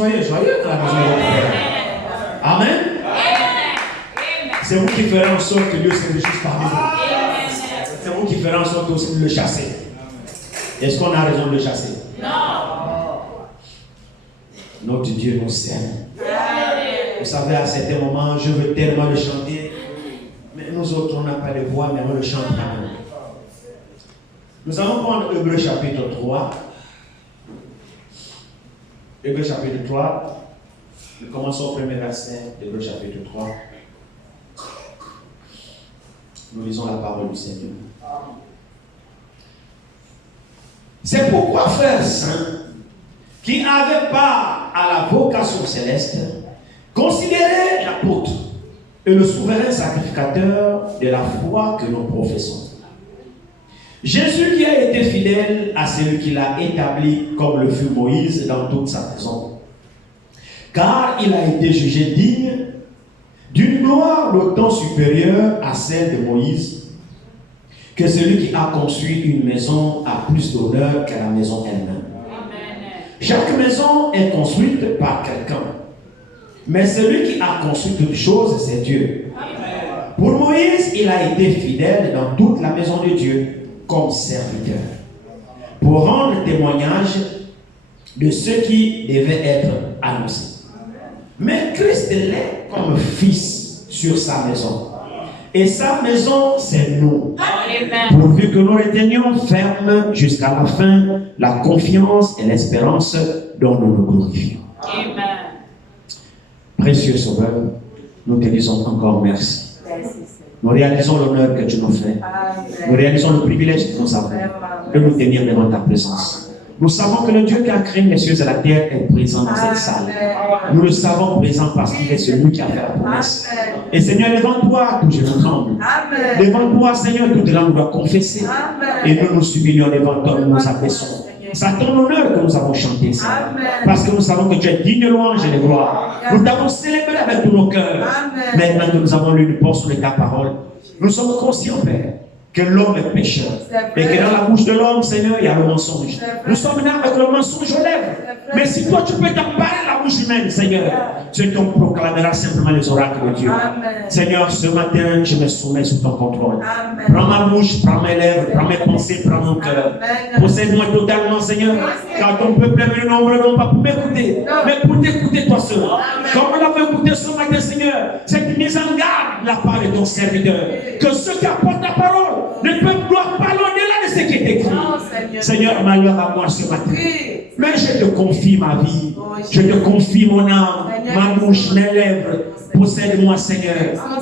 Soyez joyeux dans la maison de votre Père. Amen. C'est vous qui ferez en sorte que Dieu se réjouisse parmi vous. C'est vous qui ferez en sorte aussi de le chasser. Est-ce qu'on a raison de le chasser? Non. Notre Dieu nous aime. Vous savez, à certains moments, je veux tellement le chanter, mais nous autres, on n'a pas de voix, mais on le chante quand même. Nous allons prendre Hébreux chapitre 3. Hébreux chapitre 3. Nous commençons au premier verset d'Hébreux chapitre 3. Nous lisons la parole du Seigneur. C'est pourquoi, frères saints, qui n'avaient pas à la vocation céleste, considérez l'apôtre et le souverain sacrificateur de la foi que nous professons. Jésus qui a été fidèle à celui qui l'a établi comme le fut Moïse dans toute sa maison. Car il a été jugé digne d'une gloire d'autant supérieure à celle de Moïse, que celui qui a conçu une maison a plus d'honneur qu'à la maison elle-même. Chaque maison est construite par quelqu'un, mais celui qui a conçu toutes choses, c'est Dieu. Pour Moïse, il a été fidèle dans toute la maison de Dieu comme serviteur, pour rendre témoignage de ce qui devait être annoncé. Mais Christ l'est comme fils sur sa maison. Et sa maison, c'est nous. Pourvu que nous retenions ferme jusqu'à la fin la confiance et l'espérance dont nous nous glorifions. Précieux Sauveur, nous te disons encore merci. Nous réalisons l'honneur que tu nous fais. Nous réalisons le privilège que nous avons de nous tenir devant ta présence. Nous savons que le Dieu qui a créé les cieux et la terre est présent dans cette salle. Nous le savons présent parce qu'il est celui qui a fait la promesse. Et Seigneur, devant toi, tout genou tremble. Devant toi, Seigneur, toute langue doit confesser. Et nous nous humilions devant toi, nous nous abaissons. C'est à ton honneur que nous avons chanté ça. Parce que nous savons que tu es digne de louange et de gloire. Nous t'avons célébré avec tous nos cœurs. Maintenant que nous avons lu une portion de ta parole, nous sommes conscients, Père, que l'homme est pécheur. Et que dans la bouche de l'homme, Seigneur, il y a le mensonge. Nous sommes là avec le mensonge aux lèvres. Mais si toi, tu peux t'emparer la bouche humaine, Seigneur, tu t'en proclameras simplement les oracles de Dieu. Seigneur, ce matin, je me soumets sous ton contrôle. Prends ma bouche, prends mes lèvres, prends mes pensées, prends mon cœur. Possède-moi totalement, Seigneur. Car ton peuple est venu nombreux, non pas pour m'écouter, mais pour t'écouter toi seul. Comme on l'a fait écouter ce matin, Seigneur, c'est une mise en garde de la part de ton serviteur. Que ceux qui apportent ta parole ne peuvent doivent pas au-delà de ce qui est écrit. Seigneur, malheur à moi ce matin. Mais je te confie ma vie. Je te confie mon âme, ma bouche, mes lèvres. Possède-moi, Seigneur.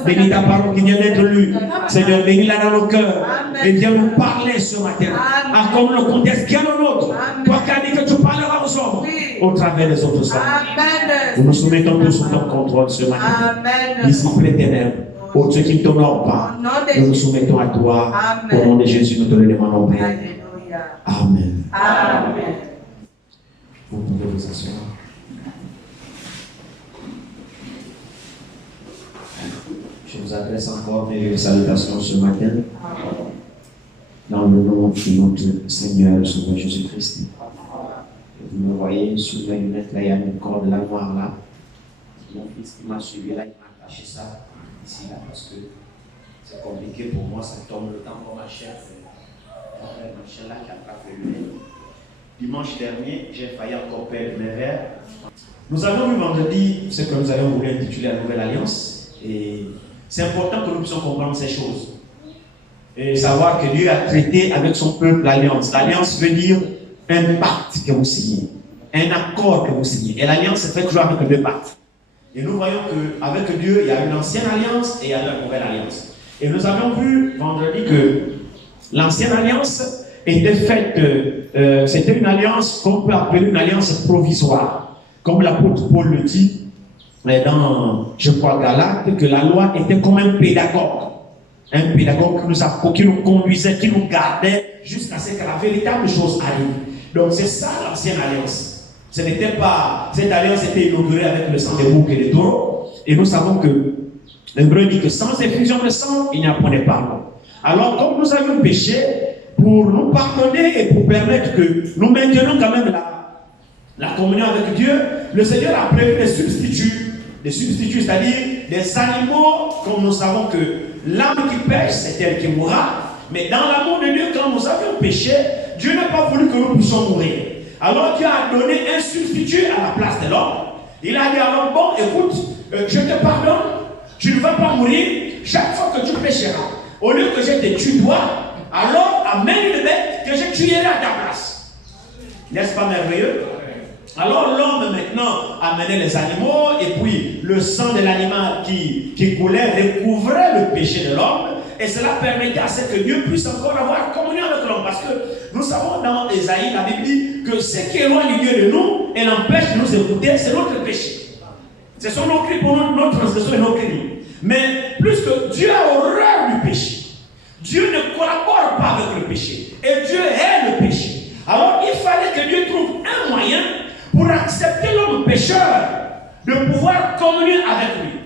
Bénis ta parole qui vient d'être lue. Seigneur, bénis-la dans nos cœurs. Et viens nous parler ce matin. À comme le contexte qui est le nôtre. Toi qui as dit que tu parleras aux hommes au travers des autres hommes. Nous nous soumettons tous sous ton contrôle ce matin. Disciple éternel. Pour ceux qui ne t'honorent pas, nous nous soumettons à toi. Au nom de Jésus, nous te le demandons, Père. Amen. Amen. Vous pouvez vous asseoir. Je vous adresse encore mes salutations ce matin. Dans le nom de notre Seigneur, Sauveur Jésus-Christ. Vous me voyez sous mes lunettes, là, il y a une corde là, noire là. Mon fils qui m'a suivi là, il m'a attaché ça ici là parce que c'est compliqué pour moi, ça tombe le temps pour ma chair. Ma chair là qui attrape les lunettes. Dimanche dernier, j'ai failli encore perdre mes verres. Nous avons vu vendredi ce que nous avons voulu intituler la Nouvelle Alliance. Et c'est important que nous puissions comprendre ces choses. Et savoir que Dieu a traité avec son peuple l'alliance. L'alliance veut dire un pacte que vous signez, un accord que vous signez. Et l'alliance se fait toujours avec deux pactes. Et nous voyons qu'avec Dieu, il y a une ancienne alliance et il y a une nouvelle alliance. Et nous avions vu vendredi que l'ancienne alliance était faite, c'était une alliance qu'on peut appeler une alliance provisoire. Comme l'apôtre Paul le dit dans, je crois, Galates, que la loi était comme un pédagogue. Un pédagogue qui nous conduisait, qui nous gardait jusqu'à ce que la véritable chose arrive. Donc c'est ça l'ancienne alliance. Ce n'était pas, cette alliance était inaugurée avec le sang des boucs et des taureaux. Et nous savons que l'Hébreu dit que sans effusion de sang, il n'y a point de pardon. Alors comme nous avions péché, pour nous pardonner et pour permettre que nous maintenions quand même la communion avec Dieu, le Seigneur a prévu des substituts. Des substituts, c'est-à-dire des animaux, comme nous savons que l'âme qui pêche, c'est elle qui mourra. Mais dans l'amour de Dieu, quand nous avions péché, Dieu n'a pas voulu que nous puissions mourir. Alors Dieu a donné un substitut à la place de l'homme. Il a dit à l'homme, bon, écoute, je te pardonne, tu ne vas pas mourir. Chaque fois que tu pécheras, au lieu que je te tue toi, alors amène une bête que je tuerai à ta place. N'est-ce pas merveilleux? Alors l'homme maintenant amenait les animaux et puis le sang de l'animal qui coulait recouvrait le péché de l'homme et cela permettait à ce que Dieu puisse encore avoir communion avec l'homme. Parce que nous savons dans Ésaïe, la Bible dit que ce qui éloigne Dieu de nous et l'empêche de nous écouter, c'est notre péché. Ce sont nos crimes pour notre transgression et nos crimes. Mais plus que Dieu a horreur du péché, Dieu ne collabore pas avec le péché et Dieu hait le péché. Alors il fallait que Dieu trouve un moyen pour accepter l'homme pécheur de pouvoir communier avec lui.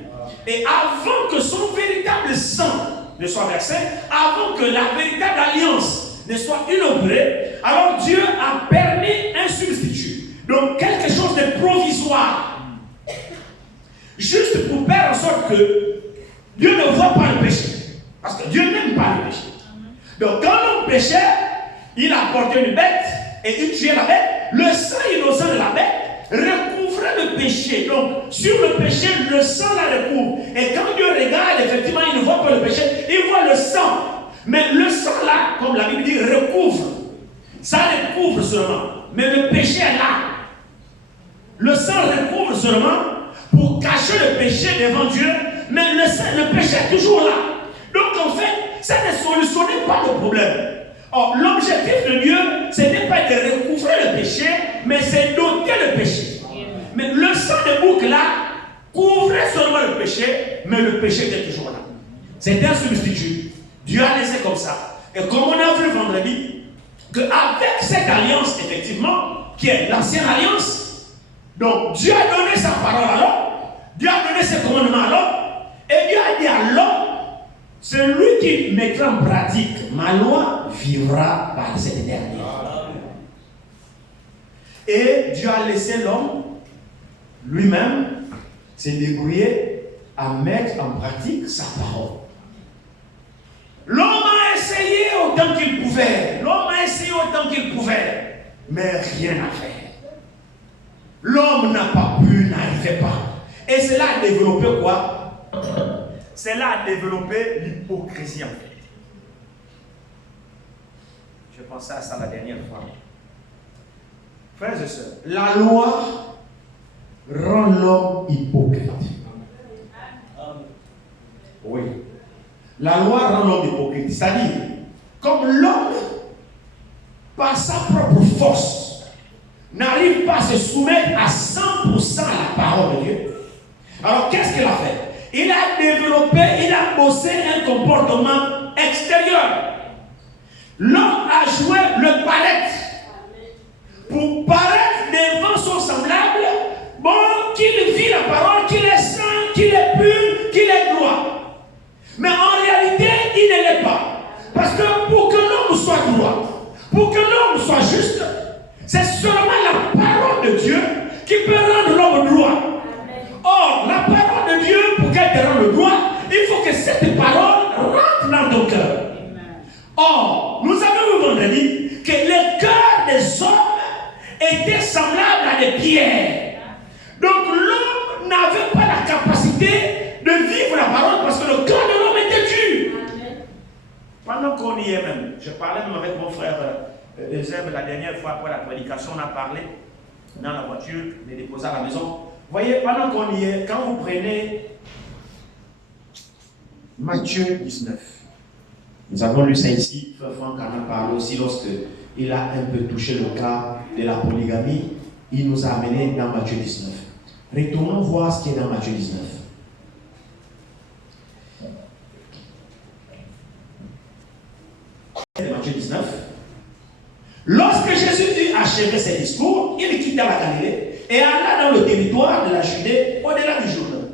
Et avant que son véritable sang ne soit versé, avant que la véritable alliance ne soit inaugurée, alors Dieu a permis un substitut. Donc quelque chose de provisoire. Juste pour faire en sorte que Dieu ne voit pas le péché. Parce que Dieu n'aime pas le péché. Donc quand l'homme péchait, il apportait une bête et il tuait la bête. Le sang innocent de la bête recouvrait le péché. Donc sur le péché, le sang la recouvre. Et quand Dieu regarde, effectivement, il ne voit pas le péché, il voit le sang. Mais le sang là, comme la Bible dit, recouvre. Ça recouvre seulement. Mais le péché est là. Le sang recouvre seulement pour cacher le péché devant Dieu. Mais le péché est toujours là. Donc en fait, ça ne solutionnait pas le problème. Or, l'objectif de Dieu, ce n'est pas de recouvrer le péché, mais c'est d'ôter le péché. Mais le sang de bouc là couvrait seulement le péché, mais le péché était toujours là. C'était un substitut. Dieu a laissé comme ça. Et comme on a vu vendredi, qu'avec cette alliance, effectivement, qui est l'ancienne alliance, donc Dieu a donné sa parole à l'homme, Dieu a donné ses commandements à l'homme, et Dieu a dit à l'homme, celui qui mettra en pratique ma loi vivra par cette dernière. Et Dieu a laissé l'homme lui-même se débrouiller à mettre en pratique sa parole. L'homme a essayé autant qu'il pouvait. L'homme a essayé autant qu'il pouvait. Mais rien à faire. L'homme n'a pas pu, n'arrivait pas. Et cela a développé quoi? Cela a développé l'hypocrisie en fait. Je pensais à ça la dernière fois. Frères et sœurs, la loi rend l'homme hypocrite. Oui. La loi rend l'homme hypocrite. C'est-à-dire, comme l'homme, par sa propre force, n'arrive pas à se soumettre à 100% à la parole de Dieu. Alors qu'est-ce qu'il a fait? Il a développé, il a bossé un comportement extérieur. L'homme a joué le paraître pour paraître devant son semblable, bon, qu'il vit la parole, qu'il est saint, qu'il est pur, qu'il est droit. Mais en réalité, il ne l'est pas. Parce que pour que l'homme soit droit, pour que l'homme soit juste, c'est seulement la parole de Dieu qui peut rendre l'homme droit. Or, la parole de Dieu, pour qu'elle te rende droit, il faut que cette parole rentre dans ton cœur. Or, nous avons vu vendredi que le cœur des hommes était semblable à des pierres. Donc, l'homme n'avait pas la capacité de vivre la parole parce que le cœur de l'homme était dur. Pendant qu'on y est même, je parlais même avec mon frère Eusèbe la dernière fois après la prédication, on a parlé dans la voiture, je l'ai déposé à la maison. Vous voyez, pendant qu'on y est, quand vous prenez Matthieu 19, nous avons lu ça ici, Frère Franck en a parlé aussi lorsque il a un peu touché le cas de la polygamie, il nous a amené dans Matthieu 19. Retournons voir ce qui est dans Matthieu 19. Matthieu 19. Lorsque Jésus eut achevé ses discours, il quitta la Galilée et alla dans le territoire de la Judée au-delà du Jourdain.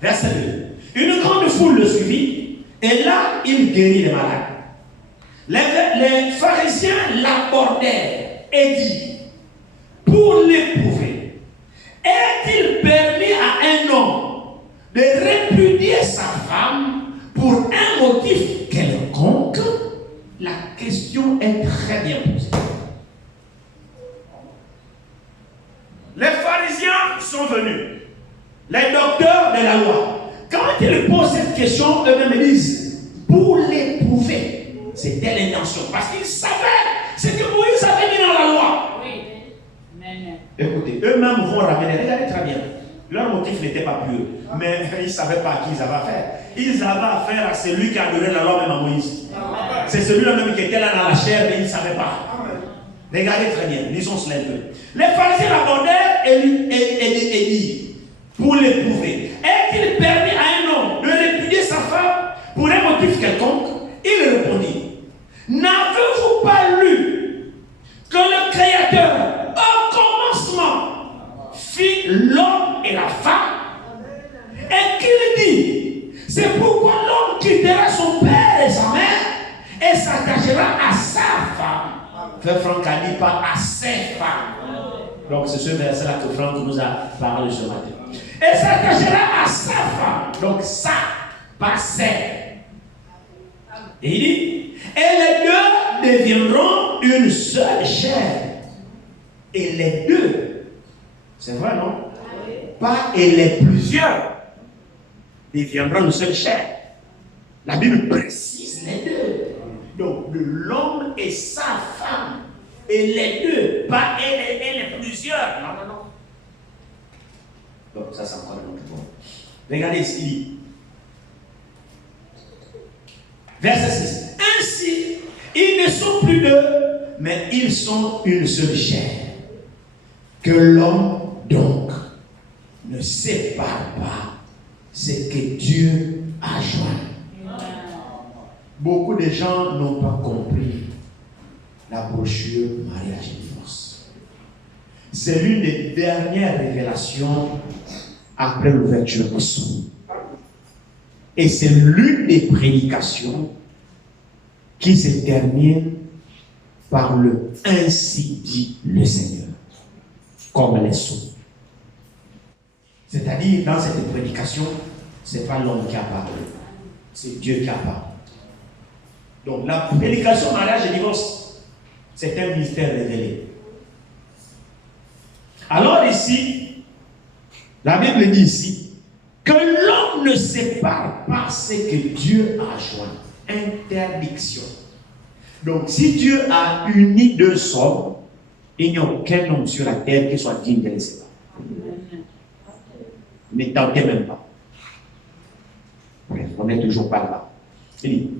Verset 2. Une grande foule le suivit et là, il guérit les malades. Les pharisiens l'abordèrent et dirent: pour l'éprouver. Est-il permis à un homme de répudier sa femme pour un motif quelconque? La question est très bien posée. Les pharisiens sont venus, les docteurs de la loi. Quand ils posent cette question, eux-mêmes disent pour l'éprouver. C'était l'intention, parce qu'ils savaient ce que Moïse avait mis dans la loi. Oui. Écoutez, eux-mêmes vont ramener, regardez très bien. Leur motif n'était pas pur, mais ils ne savaient pas à qui ils avaient affaire. Ils avaient affaire à celui qui a donné la loi même à Moïse. C'est celui-là même qui était là dans la chair, mais ils ne savaient pas. Regardez très bien, lisons cela un peu. Les pharisiens l'abordèrent et dit, pour l'éprouver, est-il permis à un homme de répudier sa femme pour un motif quelconque? Il répondit, n'avez-vous pas lu que le Créateur, au commencement, fit l'homme et la femme? Et qu'il dit, c'est pourquoi l'homme quittera son père et sa mère et s'attachera à sa femme. Frère Franck a dit pas à ses femmes. Donc c'est ce verset-là que Franck nous a parlé ce matin. Et s'attachera à sa femme. Donc ça, pas ses. Et il dit, et les deux deviendront une seule chair. Et les deux, c'est vrai non? Pas et les plusieurs deviendront une seule chair. La Bible précise les deux. Donc l'homme et sa femme. Et les deux, pas et les plusieurs. Non. Donc ça c'est encore un autre point. Regardez ce qu'il dit. Verset 6. Ainsi, ils ne sont plus deux, mais ils sont une seule chair. Que l'homme, donc, ne sépare pas ce que Dieu a joint. Beaucoup de gens n'ont pas compris la brochure mariage et divorce. C'est l'une des dernières révélations après l'ouverture des sceaux. Et c'est l'une des prédications qui se termine par le ainsi dit le Seigneur, comme les sceaux. C'est-à-dire, dans cette prédication, ce n'est pas l'homme qui a parlé, c'est Dieu qui a parlé. Donc, la prédication mariage et divorce, c'est un mystère révélé. Alors ici, la Bible dit ici, que l'homme ne sépare pas ce que Dieu a joint. Interdiction. Donc, si Dieu a uni deux hommes, il n'y a aucun homme sur la terre qui soit digne de les séparer. Ne tentez même pas. Bref, on n'est toujours pas là. Il dit,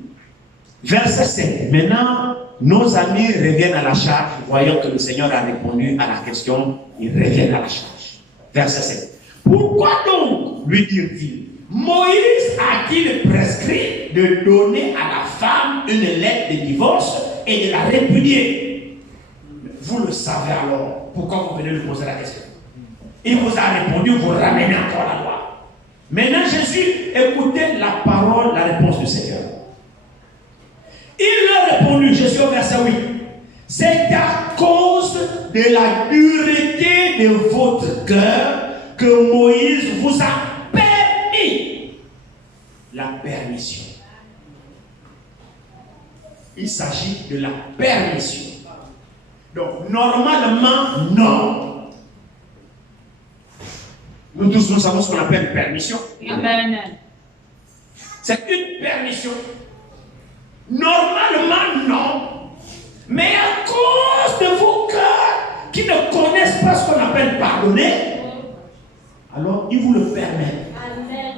verset 7. Maintenant, nos amis reviennent à la charge, voyant que le Seigneur a répondu à la question, ils reviennent à la charge. Verset 7. Pourquoi donc, lui dirent-ils, Moïse a-t-il prescrit de donner à la femme une lettre de divorce et de la répudier? Vous le savez alors, pourquoi vous venez lui poser la question? Il vous a répondu, vous ramenez encore la loi. Maintenant Jésus, écoutez la parole, la réponse du Seigneur. Il leur a répondu, je suis au verset 8, c'est à cause de la dureté de votre cœur que Moïse vous a permis la permission. Il s'agit de la permission. Donc, normalement, non. Nous tous, nous savons ce qu'on appelle permission. Amen. C'est une permission. Normalement, non. Mais à cause de vos cœurs qui ne connaissent pas ce qu'on appelle pardonner, alors il vous le permet.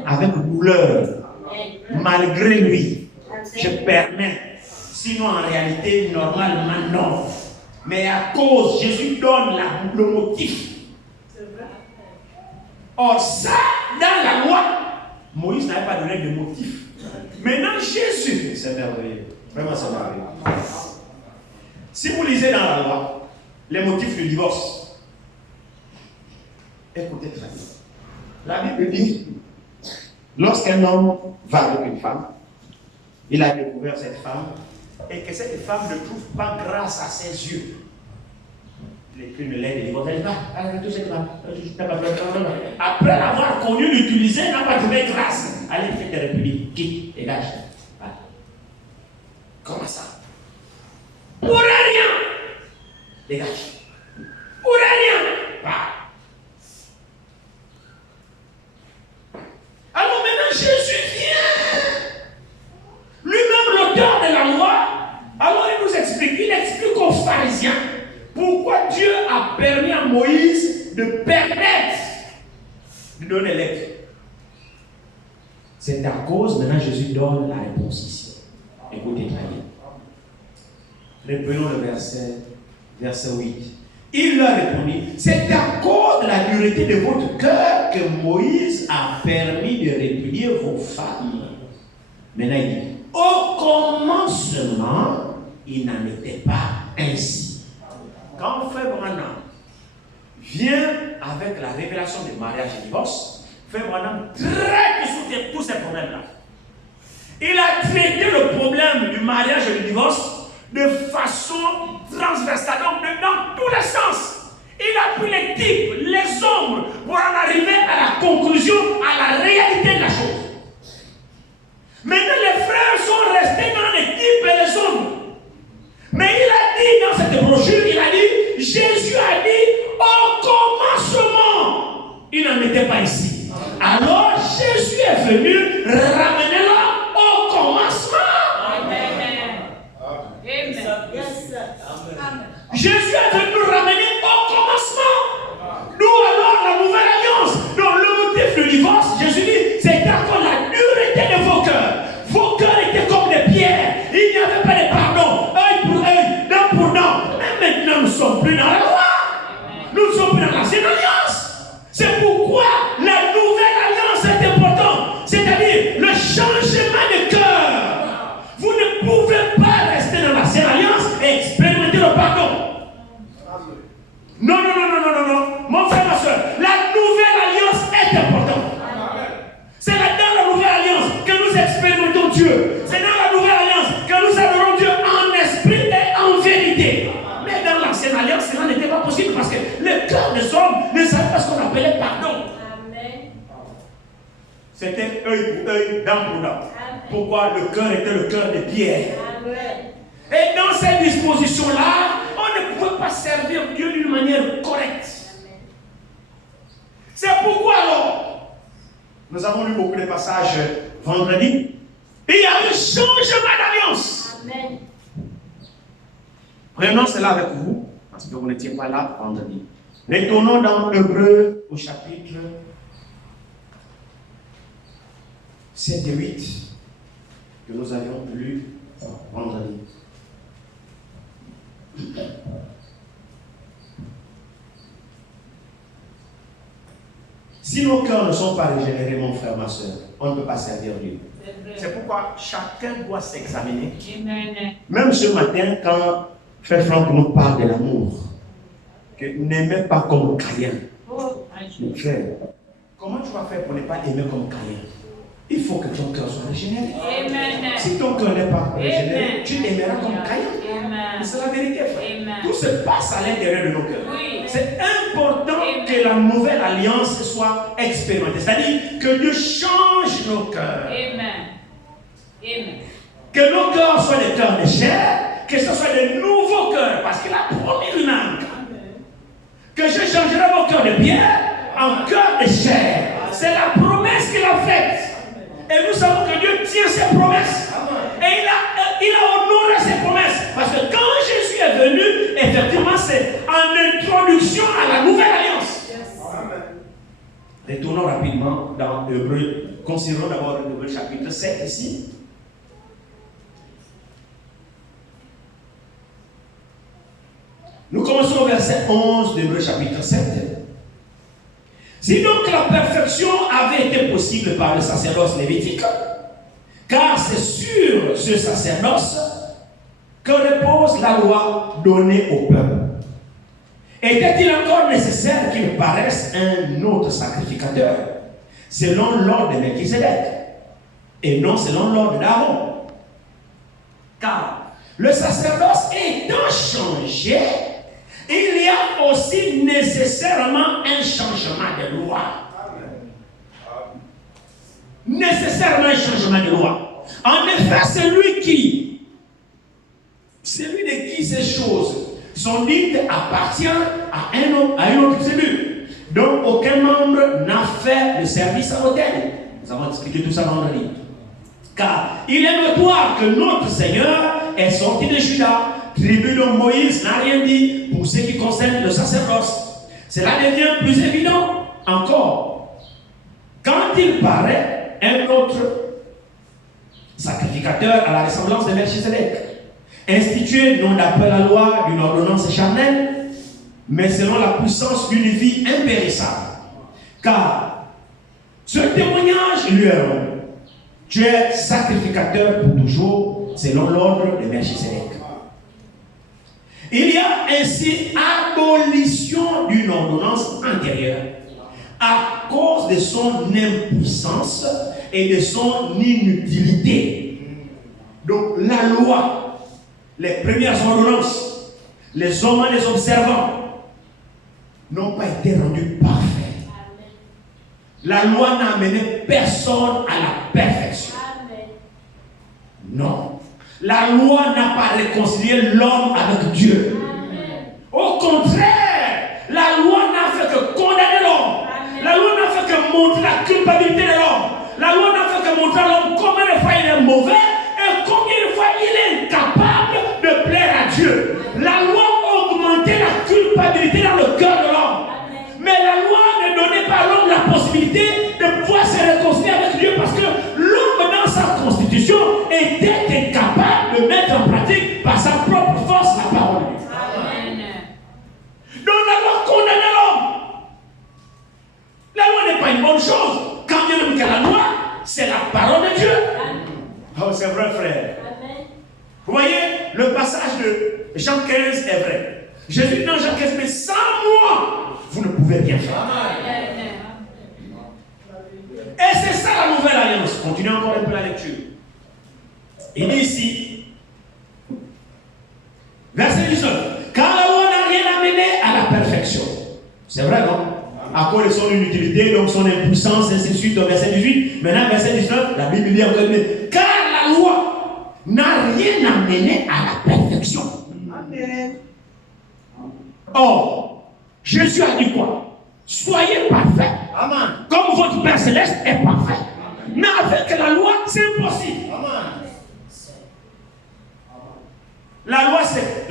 Avec douleur. Malgré lui. Je permets. Sinon, en réalité, normalement, non. Mais à cause, Jésus donne le motif. Or, ça, dans la loi, Moïse n'avait pas donné de motif. Maintenant, Jésus, c'est merveilleux. Vraiment, c'est merveilleux. Si vous lisez dans la loi les motifs du divorce, écoutez très bien. La Bible dit, lorsqu'un homme va avec une femme, il a découvert cette femme, et que cette femme ne trouve pas grâce à ses yeux. une lettre de divorce, elle va, après avoir connu l'utiliser, n'a pas trouvé grâce. Allez, faites des républiques, quitte, dégage. Comment ça? Pour rien! Dégage. Pour rien! Alors maintenant, Jésus vient. Lui-même, l'auteur de la loi, alors il explique aux pharisiens pourquoi Dieu a permis à Moïse de permettre de donner les lettres. C'est à cause, maintenant Jésus donne la réponse ici. Écoutez très bien. Reprenons le verset 8. Il leur répondit, c'est à cause de la dureté de votre cœur que Moïse a permis de répudier vos femmes. Maintenant il dit, au commencement, il n'en était pas ainsi. Quand Frère Branham vient avec la révélation du mariage et du divorce, Frère Branham traite sur tous ces problèmes-là. Il a traité le problème du mariage et du divorce de façon transversale, donc dans tous les sens. Il a pris les types, les ombres, pour en arriver à la conclusion, à la réalité de la chose. Maintenant, les frères sont restés dans les types et les ombres. Mais il a dit dans cette brochure, il a dit, Jésus a dit, au commencement, il n'en était pas ici. Alors, Jésus est venu ramener l'homme au commencement. Jésus est venu nous ramener au commencement. D'où alors la nouvelle alliance. Donc le motif du divorce, Jésus dit, c'est à cause de la dureté de vos cœurs. Vos cœurs étaient comme des pierres. Il n'y avait pas de pardon. Œil pour œil, dent pour dent. Mais maintenant, nous ne sommes plus dans la loi. Nous ne sommes plus dans l'ancienne alliance. C'est pourquoi la nouvelle alliance est importante. C'est-à-dire le changement de cœur. Vous ne pouvez pas rester dans l'ancienne alliance et expérimenter le pardon. Non. Mon frère, ma soeur, la nouvelle alliance est importante. C'est dans la nouvelle alliance que nous expérimentons Dieu. C'est dans la nouvelle alliance que nous adorons Dieu en esprit et en vérité. Mais dans l'ancienne alliance, cela n'était pas possible parce que le cœur des hommes ne savait pas ce qu'on appelait pardon. C'était œil pour œil, dent pour dent. Pourquoi le cœur était le cœur de pierre. Et dans cette disposition-là, on ne pouvait pas servir Dieu d'une manière correcte. C'est pourquoi alors, nous avons lu beaucoup de passages vendredi, il y a eu changement d'alliance. Amen. Prenons cela avec vous, parce que vous n'étiez pas là vendredi. Retournons dans Hébreux au chapitre 7 et 8 que nous avions lu vendredi. Si nos cœurs ne sont pas régénérés, mon frère, ma soeur, on ne peut pas servir Dieu. C'est pourquoi chacun doit s'examiner. Même ce matin, quand Frère Franck nous parle de l'amour, que n'aimez pas comme Caïn. Frère, comment tu vas faire pour ne pas aimer comme Caïn? Il faut que ton cœur soit régénéré. Amen. Si ton cœur n'est pas régénéré, tu aimeras comme Caïn. C'est la vérité, frère. Tout se passe à l'intérieur de nos cœurs. Oui. C'est important que la nouvelle alliance soit expérimentée. C'est-à-dire que Dieu change nos cœurs. Amen. Que nos cœurs soient des cœurs de chair, que ce soit de nouveaux cœurs, parce qu'il a promis une âme. Que je changerai vos cœurs de pierre en cœur de chair. C'est la promesse qu'il a faite. Et nous savons que Dieu tient ses promesses. Et il a honoré ses promesses. Parce que quand Jésus est venu, effectivement, c'est en introduction à la nouvelle alliance. Retournons rapidement dans Hébreux. Considérons d'abord Hébreux chapitre 7 ici. Nous commençons au verset 11 d'Hébreux chapitre 7. Si donc la perfection avait été possible par le sacerdoce lévitique, car c'est sur ce sacerdoce que repose la loi donnée au peuple, était-il encore nécessaire qu'il paraisse un autre sacrificateur, selon l'ordre de Melchizedek, et non selon l'ordre d'Aaron? Car le sacerdoce étant changé, il y a aussi nécessairement un changement de loi. Nécessairement un changement de loi. En effet, celui de qui ces choses sont dites appartient à une autre cellule. Donc aucun membre n'a fait de service à l'autel. Nous avons expliqué tout ça vendredi. Car il est notoire que notre Seigneur est sorti de Juda. Tribu de Moïse n'a rien dit pour ce qui concerne le sacerdoce. Cela devient plus évident encore quand il paraît un autre sacrificateur à la ressemblance de Melchizedek, institué non d'après la loi d'une ordonnance charnelle, mais selon la puissance d'une vie impérissable. Car ce témoignage lui est long. Tu es sacrificateur pour toujours, selon l'ordre de Melchizedek. Il y a ainsi abolition d'une ordonnance antérieure à cause de son impuissance et de son inutilité. Donc la loi, les premières ordonnances, les hommes les observants n'ont pas été rendus parfaits. La loi n'a amené personne à la perfection. Non. La loi n'a pas réconcilié l'homme avec Dieu. Au contraire, la loi n'a fait que condamner l'homme. La loi n'a fait que montrer la culpabilité de l'homme. La loi n'a fait que montrer à l'homme combien de fois il est mauvais et combien de fois il est incapable de plaire à Dieu. La loi augmentait la culpabilité dans le cœur de l'homme. Mais la loi ne donnait pas à l'homme la possibilité de pouvoir se réconcilier avec Dieu parce que l'homme dans sa constitution était incapable de mettre en pratique par sa propre force la parole de Dieu. Donc la loi condamnait l'homme. La loi n'est pas une bonne chose. Quand bien même que la loi, c'est la parole de Dieu. Oh, c'est vrai, frère. Vous voyez, le passage de Jean 15 est vrai. Jésus dit dans Jean 15, mais sans moi, vous ne pouvez rien faire. Et c'est ça la nouvelle alliance. Continuez encore un peu la lecture. Il dit ici, verset 19, car la loi n'a rien amené à la perfection. C'est vrai, non? À cause de son inutilité, donc son impuissance, ainsi de suite, au verset 18. Maintenant, verset 19, la Bible dit encore, car la loi n'a rien amené à la perfection. Amen. Or, Jésus a dit quoi? Soyez parfaits. Amen. Comme votre Père Céleste est parfait. Mais avec la loi, c'est impossible. Amen. La loi, c'est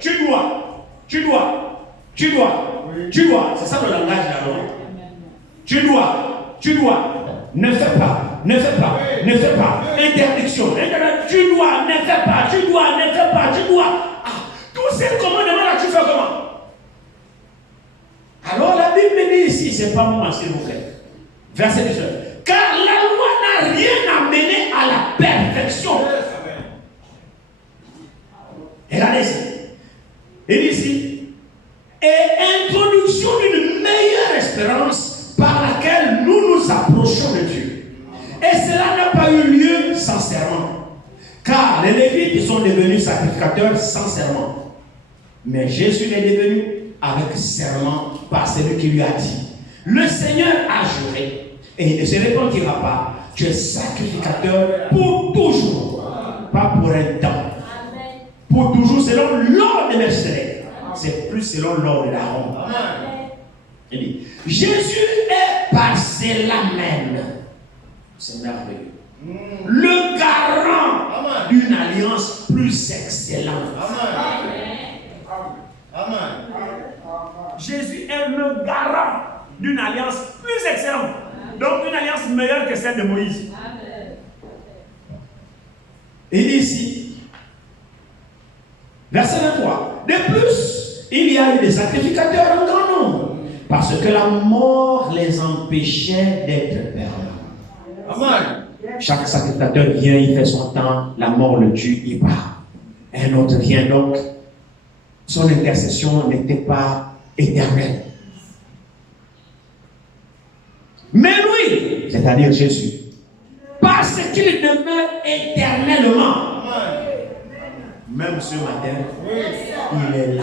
tu dois. C'est ça le langage de la loi. Tu dois. Ne fais pas. Interdiction. Tu dois, ne fais pas. Ah, tous ces commandements-là, tu fais comment? Alors la Bible dit ici, c'est pas moi, s'il vous plaît. Verset 19. Car la loi n'a rien amené à la perfection. Regardez ici. Il dit ici, et introduction d'une meilleure espérance par laquelle nous nous approchons de Dieu. Et cela n'a pas eu lieu sans serment. Car les Lévites ils sont devenus sacrificateurs sans serment. Mais Jésus est devenu avec serment par celui qui lui a dit, le Seigneur a juré et il ne se repentira pas. Tu es sacrificateur pour toujours, pas pour un temps. Pour toujours selon l'ordre de Melchizedek. C'est plus selon l'ordre d'Aaron. Il dit, Jésus est par cela même. C'est merveilleux. Le garant d'une alliance plus excellente. Amen. Jésus est le garant d'une alliance plus excellente. Donc une alliance meilleure que celle de Moïse. Il dit ici, verset 23. De plus, il y a eu des sacrificateurs en grand nombre, parce que la mort les empêchait d'être perdants. Amen. Chaque sacrificateur vient, il fait son temps, la mort le tue, il part. Un autre vient donc. Son intercession n'était pas éternelle. Mais lui, c'est-à-dire Jésus, parce qu'il demeure éternellement, même ce matin, il est là.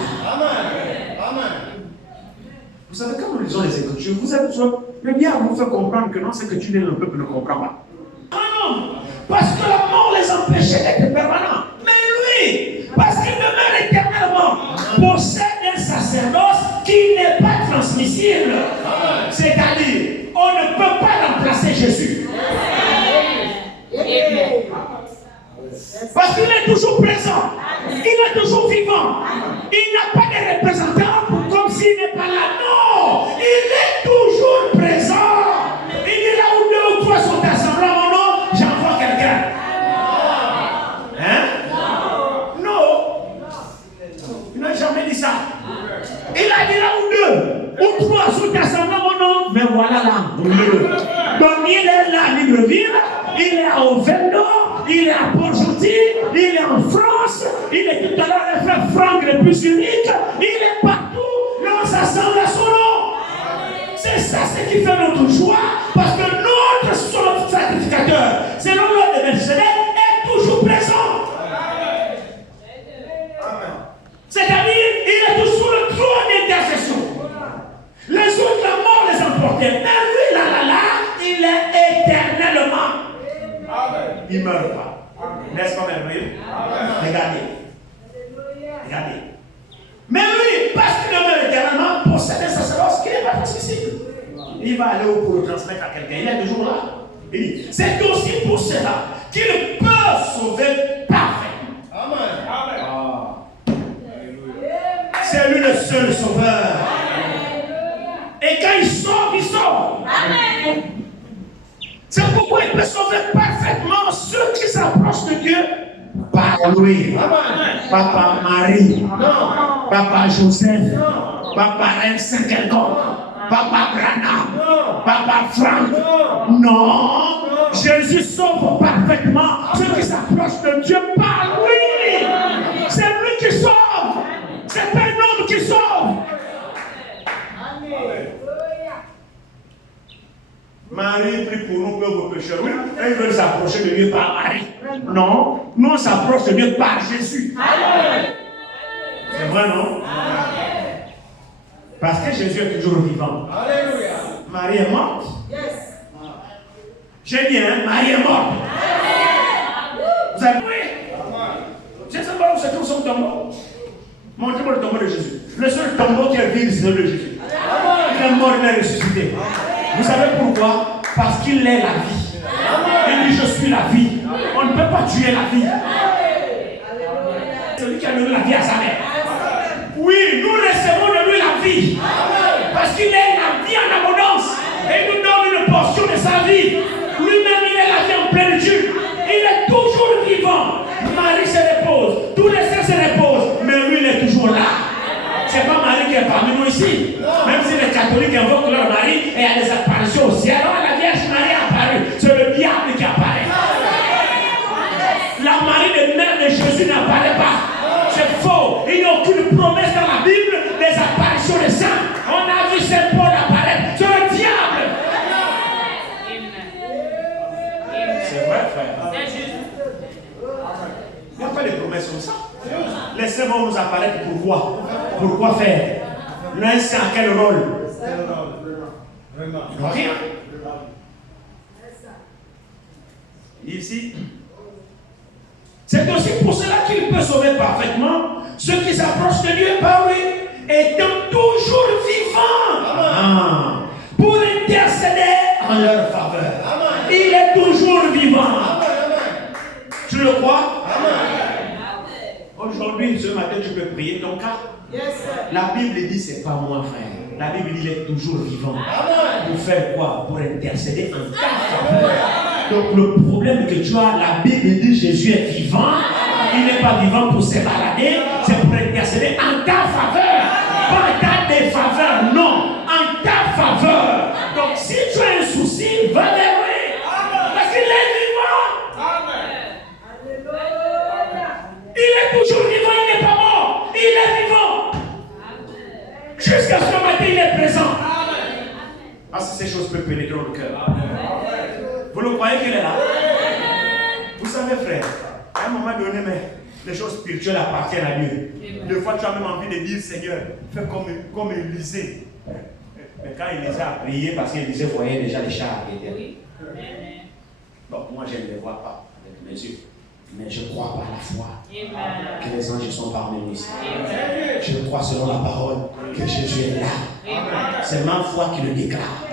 Vous savez, quand nous lisons les Écritures, vous avez besoin, le diable vous fait comprendre que non, c'est que tu n'es le peuple ne comprend pas. Un homme, parce que la mort les empêchait d'être permanents. Mais lui, parce qu'il demeure éternellement, possède un sacerdoce qui n'est pas transmissible. C'est-à-dire, on ne peut pas remplacer Jésus. Parce qu'il est toujours présent. Il est toujours vivant. Il n'a pas de représentant comme s'il n'est pas là. Non, il est toujours présent. Il dit là où deux ou trois sont assemblés à mon nom, j'envoie quelqu'un. Hein? Non. Il n'a jamais dit ça. Il a dit là où deux ou trois sont assemblés à mon nom, mais voilà là. Donc il est là à Libreville, il est à Auvergne, il est à Port-Gentil, il est en France, il est tout à l'heure le frère Franck le plus unique, il est partout, là on s'assemble à son nom. C'est ça ce qui fait notre joie, parce que notre sacrificateur, selon l'ordre de Melchizedek, est toujours présent. C'est-à-dire, il est toujours le trône d'intercession. Les autres, la mort les emportait, mais lui, là, il est éternellement. Il ne meurt pas. N'est-ce pas merveilleux? Regardez. Regardez. Mais lui, parce qu'il demeure éternellement, possède un sacerdoce qui n'est pas transmissible. Il va aller pour le transmettre à quelqu'un. Il est toujours là. Il dit, c'est aussi pour cela qu'il peut sauver parfaitement. Amen. C'est lui le seul sauveur. Et quand il sauve, il sauve. Amen. C'est pourquoi il peut sauver parfaitement ceux qui s'approchent de Dieu par lui. Amen. Pas par Marie, non. Pas par Joseph, non. Pas par un saint quelconque, pas par Branham, pas par Franck. Non. Jésus sauve parfaitement ceux qui s'approchent de Dieu par lui. C'est lui qui sauve. C'est pas un homme qui sauve. Marie prie pour nous, vos pécheurs. Oui, ils veulent s'approcher de Dieu par Marie. Non, nous on s'approche de Dieu par Jésus. C'est vrai, non? Parce que Jésus est toujours vivant. Alléluia. Marie est morte. Yes. J'ai dit, hein, Marie est morte. Vous avez vu? Je ne sais pas où se trouve son tombeau. Montrez-moi le tombeau de Jésus. Le seul tombeau qui est vide, c'est celui de Jésus. Il est mort, il est ressuscité. Vous savez pourquoi? Parce qu'il est la vie. Il dit, je suis la vie. On ne peut pas tuer la vie. C'est lui qui a donné la vie à sa mère. Oui, nous recevons de lui la vie. Parce qu'il est la vie en abondance. Et il nous donne une portion de sa vie. Lui-même, il est la vie en plénitude. Il est toujours vivant. Marie se repose. Tous les saints se reposent. Mais lui, il est toujours là. Ce n'est pas Marie qui est parmi nous ici. Même si les catholiques invoquent leur mari et il y a des apparitions au ciel. Alors la Vierge Marie est apparue. C'est le diable qui apparaît. La Marie de mère de Jésus n'apparaît pas. C'est faux. Il n'y a aucune promesse dans la Bible des apparitions des saints. On a vu Saint Paul apparaître. C'est le diable. C'est vrai, frère. Il n'y a pas de promesses comme ça. Les saints vont nous apparaître pourquoi? Pourquoi faire? L'un c'est à quel rôle? Rien. Ici. C'est aussi pour cela qu'il peut sauver parfaitement ceux qui s'approchent de Dieu par lui, étant toujours vivants. Amen. Pour intercéder en leur faveur. Amen. Il est toujours vivant. Amen. Tu le crois? Amen. Aujourd'hui, ce matin, tu peux prier ton cas. Yes, la Bible dit, c'est pas moi, frère. La Bible dit, il est toujours vivant. Amen. Pour faire quoi? Pour intercéder en ta faveur. Donc le problème que tu as, la Bible dit Jésus est vivant. Il n'est pas vivant pour se balader, c'est pour intercéder en ta faveur. Pas en ta défaveur, non. En ta faveur. Donc si tu as un souci, va vers lui. Parce qu'il est vivant. Amen. Il est toujours vivant, il n'est pas mort. Il est vivant. Jusqu'à ce matin, il est présent. Parce que ces choses peuvent pénétrer dans le cœur. Vous le croyez qu'il est là? Vous savez, frère, à un moment donné, mais les choses spirituelles appartiennent à Dieu. Des fois, tu as même envie de dire, Seigneur, fais comme Élisée. Mais quand il les a priés, parce qu'il disait, voyez déjà les chars qui étaient. Oui. Bon, moi je ne les vois pas avec mes yeux. Mais je crois par la foi que les anges sont parmi nous ici. Je crois selon la parole que Jésus est là. C'est ma foi qui le déclare.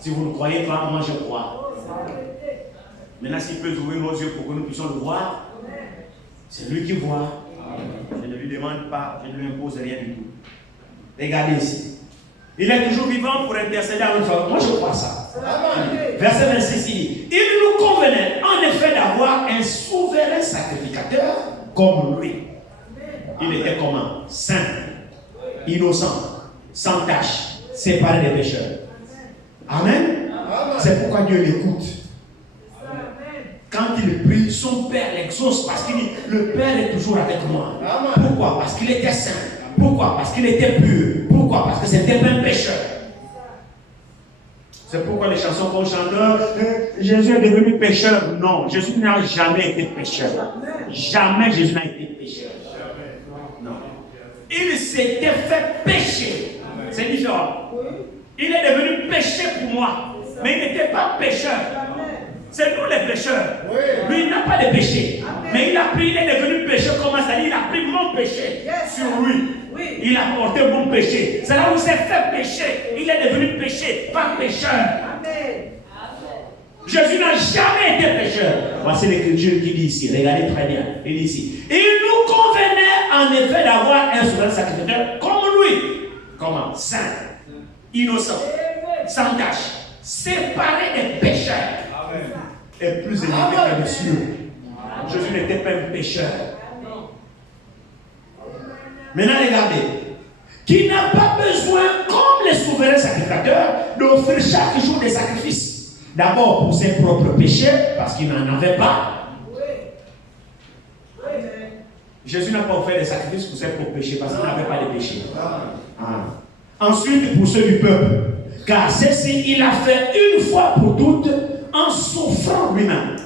Si vous ne croyez pas, moi je crois. Maintenant, s'il peut ouvrir nos yeux pour que nous puissions le voir, c'est lui qui voit. Je ne lui demande pas, je ne lui impose rien du tout. Regardez ici. Il est toujours vivant pour intercéder à notre faveur. Moi je crois ça. Verset 26 dit, il nous convenait en effet d'avoir un souverain sacrificateur comme lui. Il était comment? Saint, innocent, sans tache, séparé des pécheurs. Amen. C'est pourquoi Dieu l'écoute. Quand il prie, son Père l'exauce parce qu'il dit, le Père est toujours avec moi. Pourquoi? Parce qu'il était saint. Pourquoi? Parce qu'il était pur. Pourquoi? Parce que c'était un pécheur. C'est pourquoi les chansons qu'on chante, Jésus est devenu pécheur. Non, Jésus n'a jamais été pécheur. Jamais Jésus n'a été pécheur. Non. Il s'était fait pécher. C'est différent. Il est devenu péché pour moi. Mais il n'était pas pécheur. C'est nous les pécheurs. Lui, il n'a pas de péché. Mais il est devenu pécheur. Comment ça dit? Il a pris mon péché sur lui. Il a porté mon péché. C'est là où il s'est fait pécher. Il est devenu péché, pas pécheur. Jésus n'a jamais été pécheur. Voici l'écriture qui dit ici. Regardez très bien. Il dit ici. Il nous convenait en effet d'avoir un souverain sacrificateur comme lui. Comment? Saint, innocent, sans tache, séparé des pécheurs. Et plus élevé que les cieux. Jésus n'était pas un pécheur. Maintenant, regardez. Qui n'a pas besoin, comme les souverains sacrificateurs, d'offrir chaque jour des sacrifices. D'abord pour ses propres péchés, parce qu'il n'en avait pas. Jésus n'a pas offert des sacrifices pour ses propres péchés, parce qu'il n'avait pas de péché. Ensuite, pour ceux du peuple. Car ceci, il a fait une fois pour toutes, en s'offrant lui-même.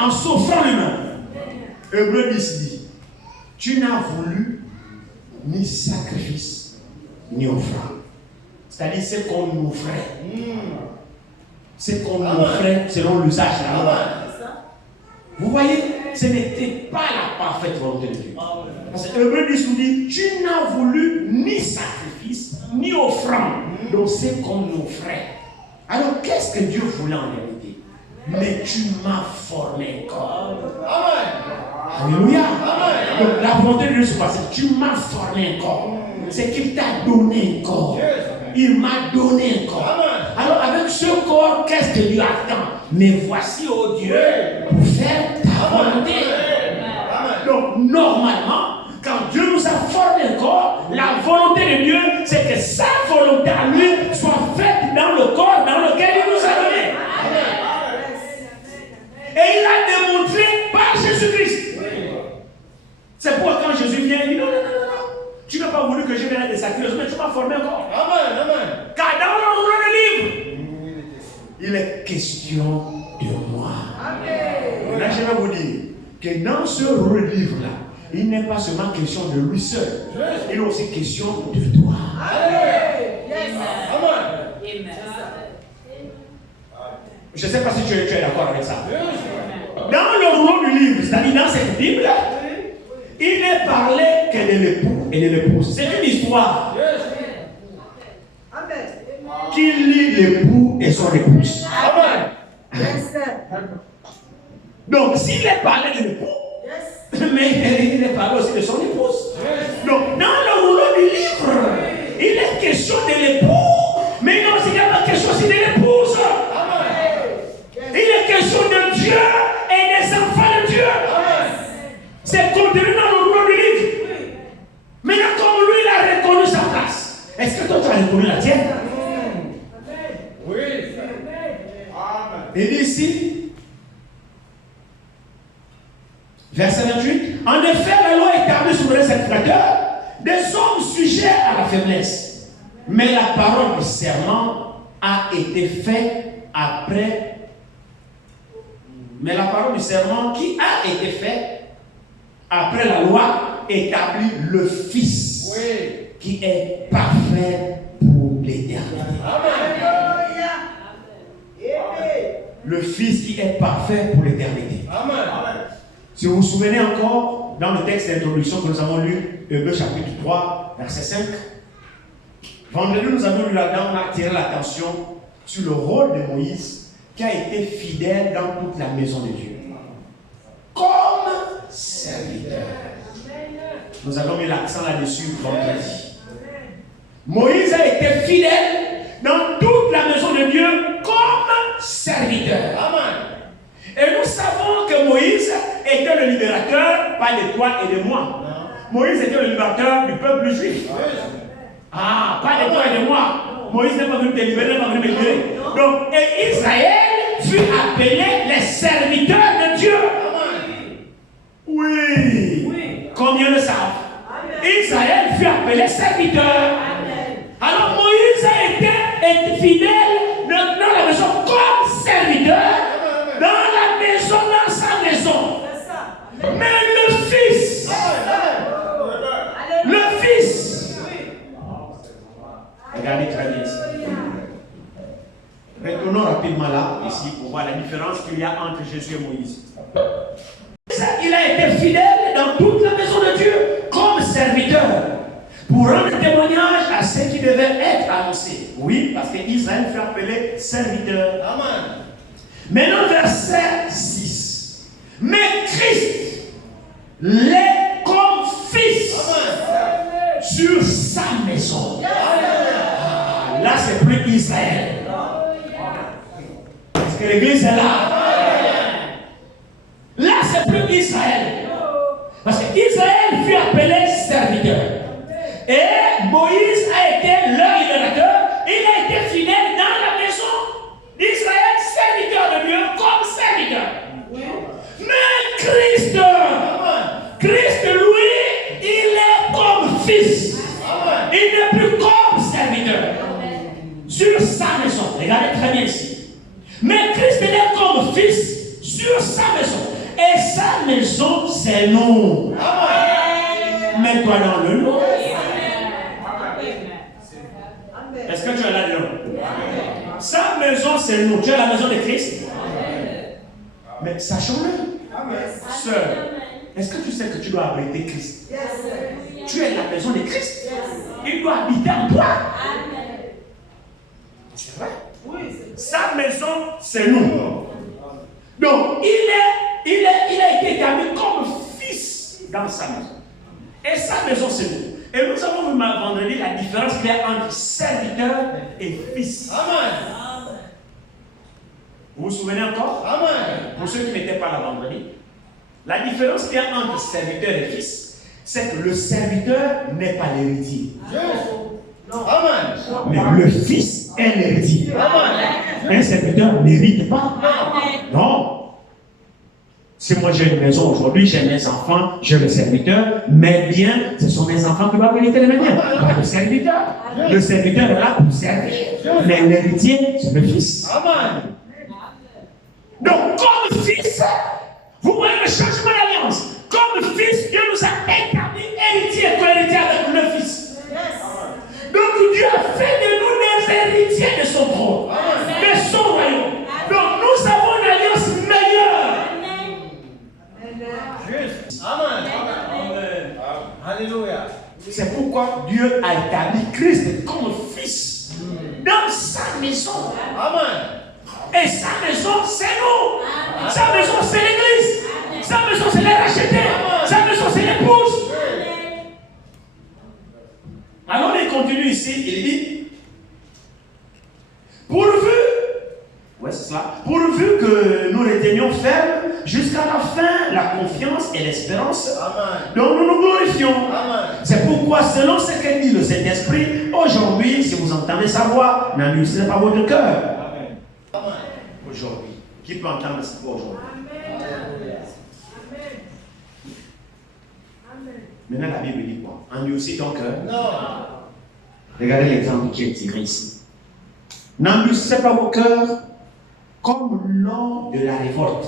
En s'offrant lui-même. Hébreu 10 dit, tu n'as voulu ni sacrifice, ni offrande. C'est-à-dire ce qu'on nous offrait. Ce qu'on nous offrait selon l'usage de la loi. Vous voyez, ce n'était pas la parfaite volonté de Dieu. Parce que Hébreu 10 nous dit, tu n'as voulu ni sacrifice, ni offrande. Donc c'est qu'on nous offrait. Alors qu'est-ce que Dieu voulait en réalité? Mais tu m'as formé encore. Alléluia. Donc la volonté de Dieu se passe. Tu m'as formé encore. C'est qu'il t'a donné un corps. Il m'a donné un corps. Alors avec ce corps, qu'est-ce que Dieu attend? Mais voici, oh Dieu, pour faire ta volonté. Donc normalement, quand Dieu nous a formé un corps, la volonté de Dieu, c'est que sa volonté à lui soit faite dans le corps dans lequel il nous a donné. Et il a démontré par Jésus-Christ. C'est pourquoi quand Jésus vient, il dit non. Tu n'as pas voulu que je vienne des sacrifices, mais tu m'as formé encore. Car dans le livre, il est question de moi. Là, je vais vous dire que dans ce livre-là, il n'est pas seulement question de lui seul. Il est aussi question de toi. Je ne sais pas si tu es d'accord avec ça. Dans le rouleau du livre, c'est-à-dire dans cette Bible, il n'est parlé que de l'époux et de l'épouse. C'est une histoire qui lie l'époux et son épouse. Donc, s'il est parlé de l'époux, mais il est parlé aussi de son épouse. Donc, dans le rouleau du livre, il est question de l'époux, mais il est aussi question aussi de l'épouse. Il est question de Dieu et des enfants de Dieu. C'est contenu dans le rouleau du livre. Maintenant, comme lui, il a reconnu sa place. Est-ce que toi, tu as reconnu la tienne? Oui. Il dit ici, verset 28, en effet, la loi établit sur les sacrificateurs des hommes sujets à la faiblesse. Mais la parole du serment a été faite après. Mais la parole du serment qui a été faite après la loi établit le Fils. Oui. qui est parfait pour l'éternité. Le Fils qui est parfait pour l'éternité. Si vous vous souvenez encore, dans le texte d'introduction que nous avons lu, Hébreux chapitre 3, verset 5, vendredi nous avons lu là-dedans, on a attiré l'attention sur le rôle de Moïse qui a été fidèle dans toute la maison de Dieu. Comme serviteur. Nous avons mis l'accent là-dessus vendredi. Moïse a été fidèle dans toute la maison de Dieu comme serviteur. Amen. Et nous savons que Moïse était le libérateur, pas de toi et de moi. Moïse était le libérateur du peuple juif. Ah, pas de toi et de moi. Moïse n'est pas venu te libérer, n'est pas venu me libérer. Donc, et Israël fut appelé les serviteurs de Dieu. Oui. Combien le savent? Israël fut appelé serviteur. Alors Moïse a été fidèle dans la maison comme serviteur, dans la maison, dans sa maison. Mais le Fils, regardez très bien ici. Retournons rapidement là, ici, pour voir la différence qu'il y a entre Jésus et Moïse. Il a été fidèle dans toute la maison de Dieu comme serviteur pour rendre témoignage à ce qui devait être annoncé. Oui, parce qu'Israël fut appelé serviteur. Amen. Maintenant, verset 6. Mais Christ l'est comme fils. Amen. Sur sa maison. Ah, là, c'est plus Israël. Parce que l'église est là. Là, c'est plus Israël. Parce qu'Israël fut appelé serviteur. Et Moïse a été leur libérateur. Il a été fidèle dans la maison d'Israël, serviteur de Dieu, comme serviteur. Mais Christ, lui, il est comme fils. Il n'est plus comme serviteur. Sur sa maison. Regardez très bien ici. Mais Christ est comme fils sur sa maison. Et sa maison, c'est nous. Mets-toi dans le nom. Est-ce que tu es là-dedans? Sa maison, c'est nous. Tu es la maison de Christ. Mais sachons-le. Sœur, est-ce que tu sais que tu dois abriter Christ? Tu es la maison de Christ. Il doit habiter en toi. C'est vrai? Sa maison, c'est nous. Donc, il a été établi comme fils dans sa maison. Et sa maison, c'est nous. Et nous avons vu vendredi la différence qu'il y a entre serviteur et fils. Amen. Vous vous souvenez encore? Amen. Pour ceux qui n'étaient pas là vendredi, la différence qu'il y a entre serviteur et fils, c'est que le serviteur n'est pas l'héritier. Non. Amen. Mais le fils est l'héritier. Amen. Un serviteur n'hérite pas. Amen. Non. Si moi j'ai une maison aujourd'hui, j'ai mes enfants, j'ai le serviteur, mais bien, ce sont mes enfants qui doivent hériter les biens. Pas le serviteur. Le serviteur est là pour servir. Mais l'héritier, c'est le fils. Amen. Donc, comme fils, vous voyez le changement d'alliance. Comme fils, Dieu nous a établis héritiers et co-héritiers avec le fils. Donc, Dieu a fait de nous des héritiers de son trône, de son royaume. Donc, nous avons une alliance meilleure. Amen. Amen. Alléluia. C'est pourquoi Dieu a établi Christ comme fils dans sa maison. Amen. Et sa maison, c'est nous. Amen. Sa maison, c'est l'église. Amen. Sa maison, c'est les rachetés. Amen. Sa maison, c'est l'épouse. Alors, il continue ici, il dit pourvu que nous retenions ferme jusqu'à la fin la confiance et l'espérance dont nous nous glorifions. C'est pourquoi, selon ce que dit le Saint-Esprit, aujourd'hui, si vous entendez sa voix, n'endurcissez pas votre cœur. Aujourd'hui. Qui peut entendre sa voix aujourd'hui? Maintenant, la Bible dit quoi? Endurcis ton cœur. Non. Regardez l'exemple qui est tiré ici. N'endurcissez pas vos cœurs comme lors de la révolte,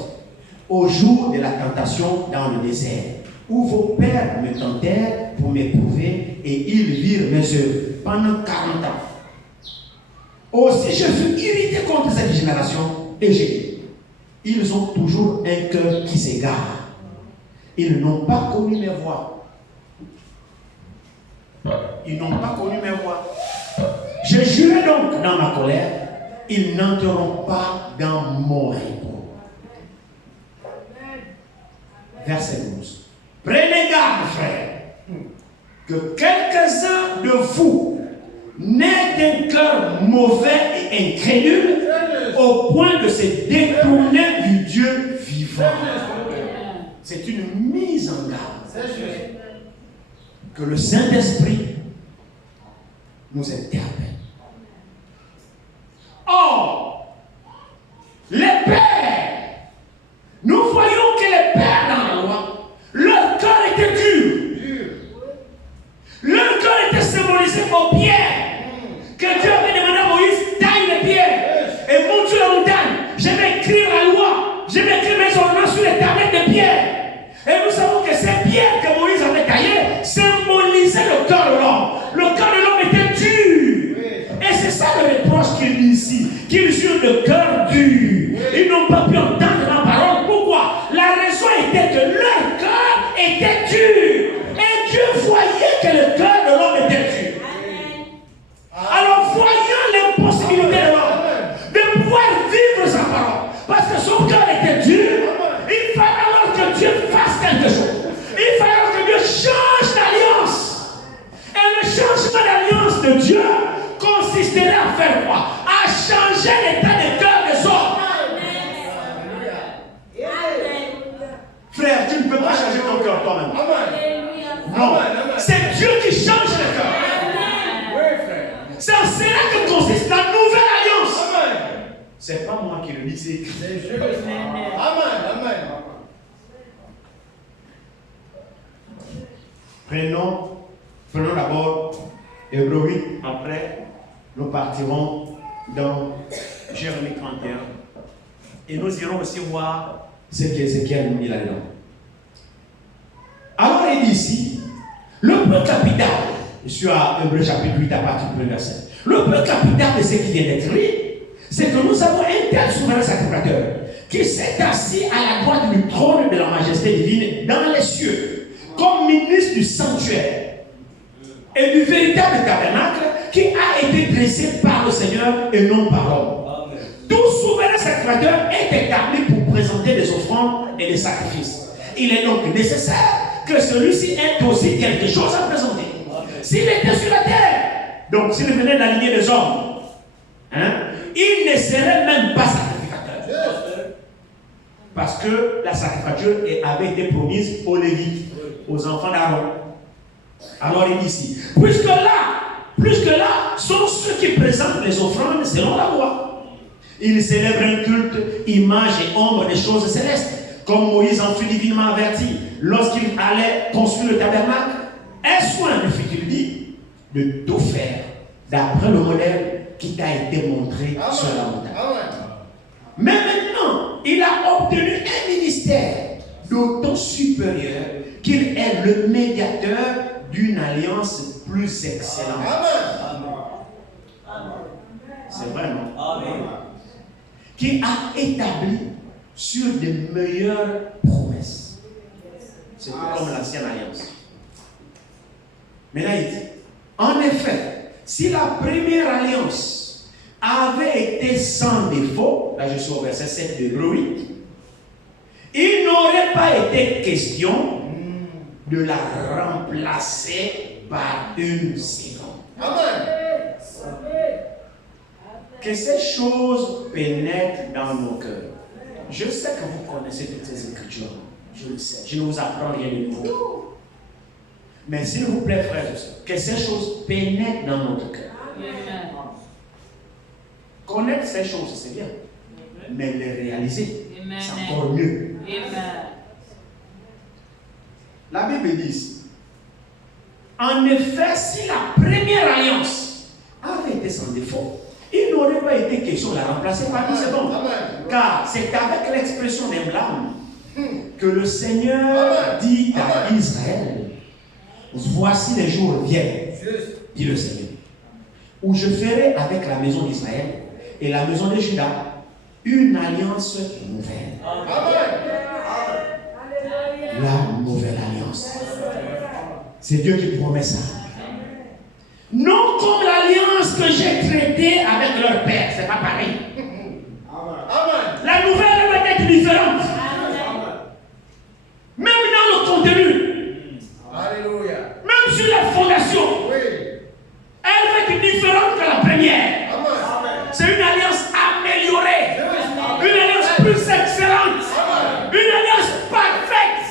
au jour de la tentation dans le désert, où vos pères me tentèrent pour m'éprouver et ils virent mes œuvres pendant 40 ans. Aussi, je fus irrité contre cette génération et j'ai dit, ils ont toujours un cœur qui s'égare. Ils n'ont pas connu mes voies. Ils n'ont pas connu mes voies. Je jurai donc dans ma colère, ils n'entreront pas dans mon repos. Verset 12. Prenez garde, frères, que quelques-uns de vous n'aient d'un cœur mauvais et incrédule au point de se détourner du Dieu vivant. C'est une mise en garde que le Saint-Esprit nous interpelle. Or, les pères, nous voyons que les pères dans la loi, leur cœur était dur. Leur cœur était symbolisé aux pierres. Que Dieu avait demandé à Moïse, taille les pierres et monte sur la montagne. Je vais écrire la loi, je vais écrire mes ordonnances sur les tablettes de pierre. Et nous savons que ces pierres que Moïse avait taillées symbolisaient le cœur de l'homme. Le cœur de l'homme était dur. Et c'est ça le reproche qu'il dit ici, qu'ils eurent le cœur dur. Ils n'ont pas pu entendre ma parole. Pourquoi? La raison était que leur cœur était dur. Et Dieu voyait que le cœur de l'homme était dur. Alors voyant l'impossibilité de l'homme de pouvoir vivre sa parole, parce que son cœur était dur, il fallait alors que Dieu fasse quelque chose. Il fallait alors que Dieu change d'alliance. Et le changement d'alliance de Dieu consisterait à faire quoi? À changer l'état de cœur des hommes. Frère, tu ne peux pas changer ton cœur toi-même. Non, c'est Dieu qui change le cœur. C'est en cela que consiste la nouvelle alliance. C'est pas moi qui le dis, c'est écrit. Amen. Prenons d'abord Hébreux 8, après nous partirons dans Jérémie 31 et nous irons aussi voir ce qu'Ézéchiel nous dit là-dedans. Alors il dit ici, le point capital, je suis à Hébreux chapitre 8 à partir du premier verset, le point capital de ce qui vient d'être dit, c'est que nous avons un tel souverain sacrificateur qui s'est assis à la droite du trône de la majesté divine dans les cieux, comme ministre du sanctuaire et du véritable tabernacle qui a été dressé par le Seigneur et non par l'homme. Tout souverain sacrificateur est établi pour présenter des offrandes et des sacrifices. Il est donc nécessaire que celui-ci ait aussi quelque chose à présenter. S'il était sur la terre, donc s'il venait de la lignée des hommes, il ne serait même pas sacrificateur. Parce que la sacrificature avait été promise aux Lévites, aux enfants d'Aaron. Alors il dit ici, plus que là, sont ceux qui présentent les offrandes selon la loi. Ils célèbrent un culte, image et ombre des choses célestes, comme Moïse en fut divinement averti lorsqu'il allait construire le tabernacle. Est-ce soin, le fut-il dit, de tout faire d'après le modèle qui t'a été montré sur la montagne. Mais maintenant, il a obtenu un ministère d'autant supérieur qu'il est le médiateur d'une alliance plus excellente. C'est vrai, non? Qui a établi sur de meilleures promesses. C'est comme l'ancienne alliance. Mais là, il dit, en effet, si la première alliance avait été sans défaut, là je suis au verset 7 de Hébreux 8, il n'aurait pas été question de la remplacer par une seconde. Amen. Que ces choses pénètrent dans nos cœurs. Je sais que vous connaissez toutes ces écritures. Je le sais. Je ne vous apprends rien de nouveau. Mais s'il vous plaît, frères et sœurs, que ces choses pénètrent dans notre cœur. Connaître ces choses, c'est bien. Mais les réaliser, c'est encore mieux. La Bible dit, en effet, si la première alliance avait été sans défaut, il n'aurait pas été question de la remplacer par une seconde. Car c'est avec l'expression des blâmes que le Seigneur dit à Israël, voici les jours viennent, dit le Seigneur, où je ferai avec la maison d'Israël et la maison de Juda une alliance nouvelle. La nouvelle alliance. C'est Dieu qui promet ça. Non comme l'alliance que j'ai traitée avec leur père, c'est pas pareil. La nouvelle va être différente. Même dans le contenu. Alléluia. Même sur la fondation. Elle va être différente que la première. C'est une alliance améliorée. Une alliance plus excellente. Une alliance parfaite.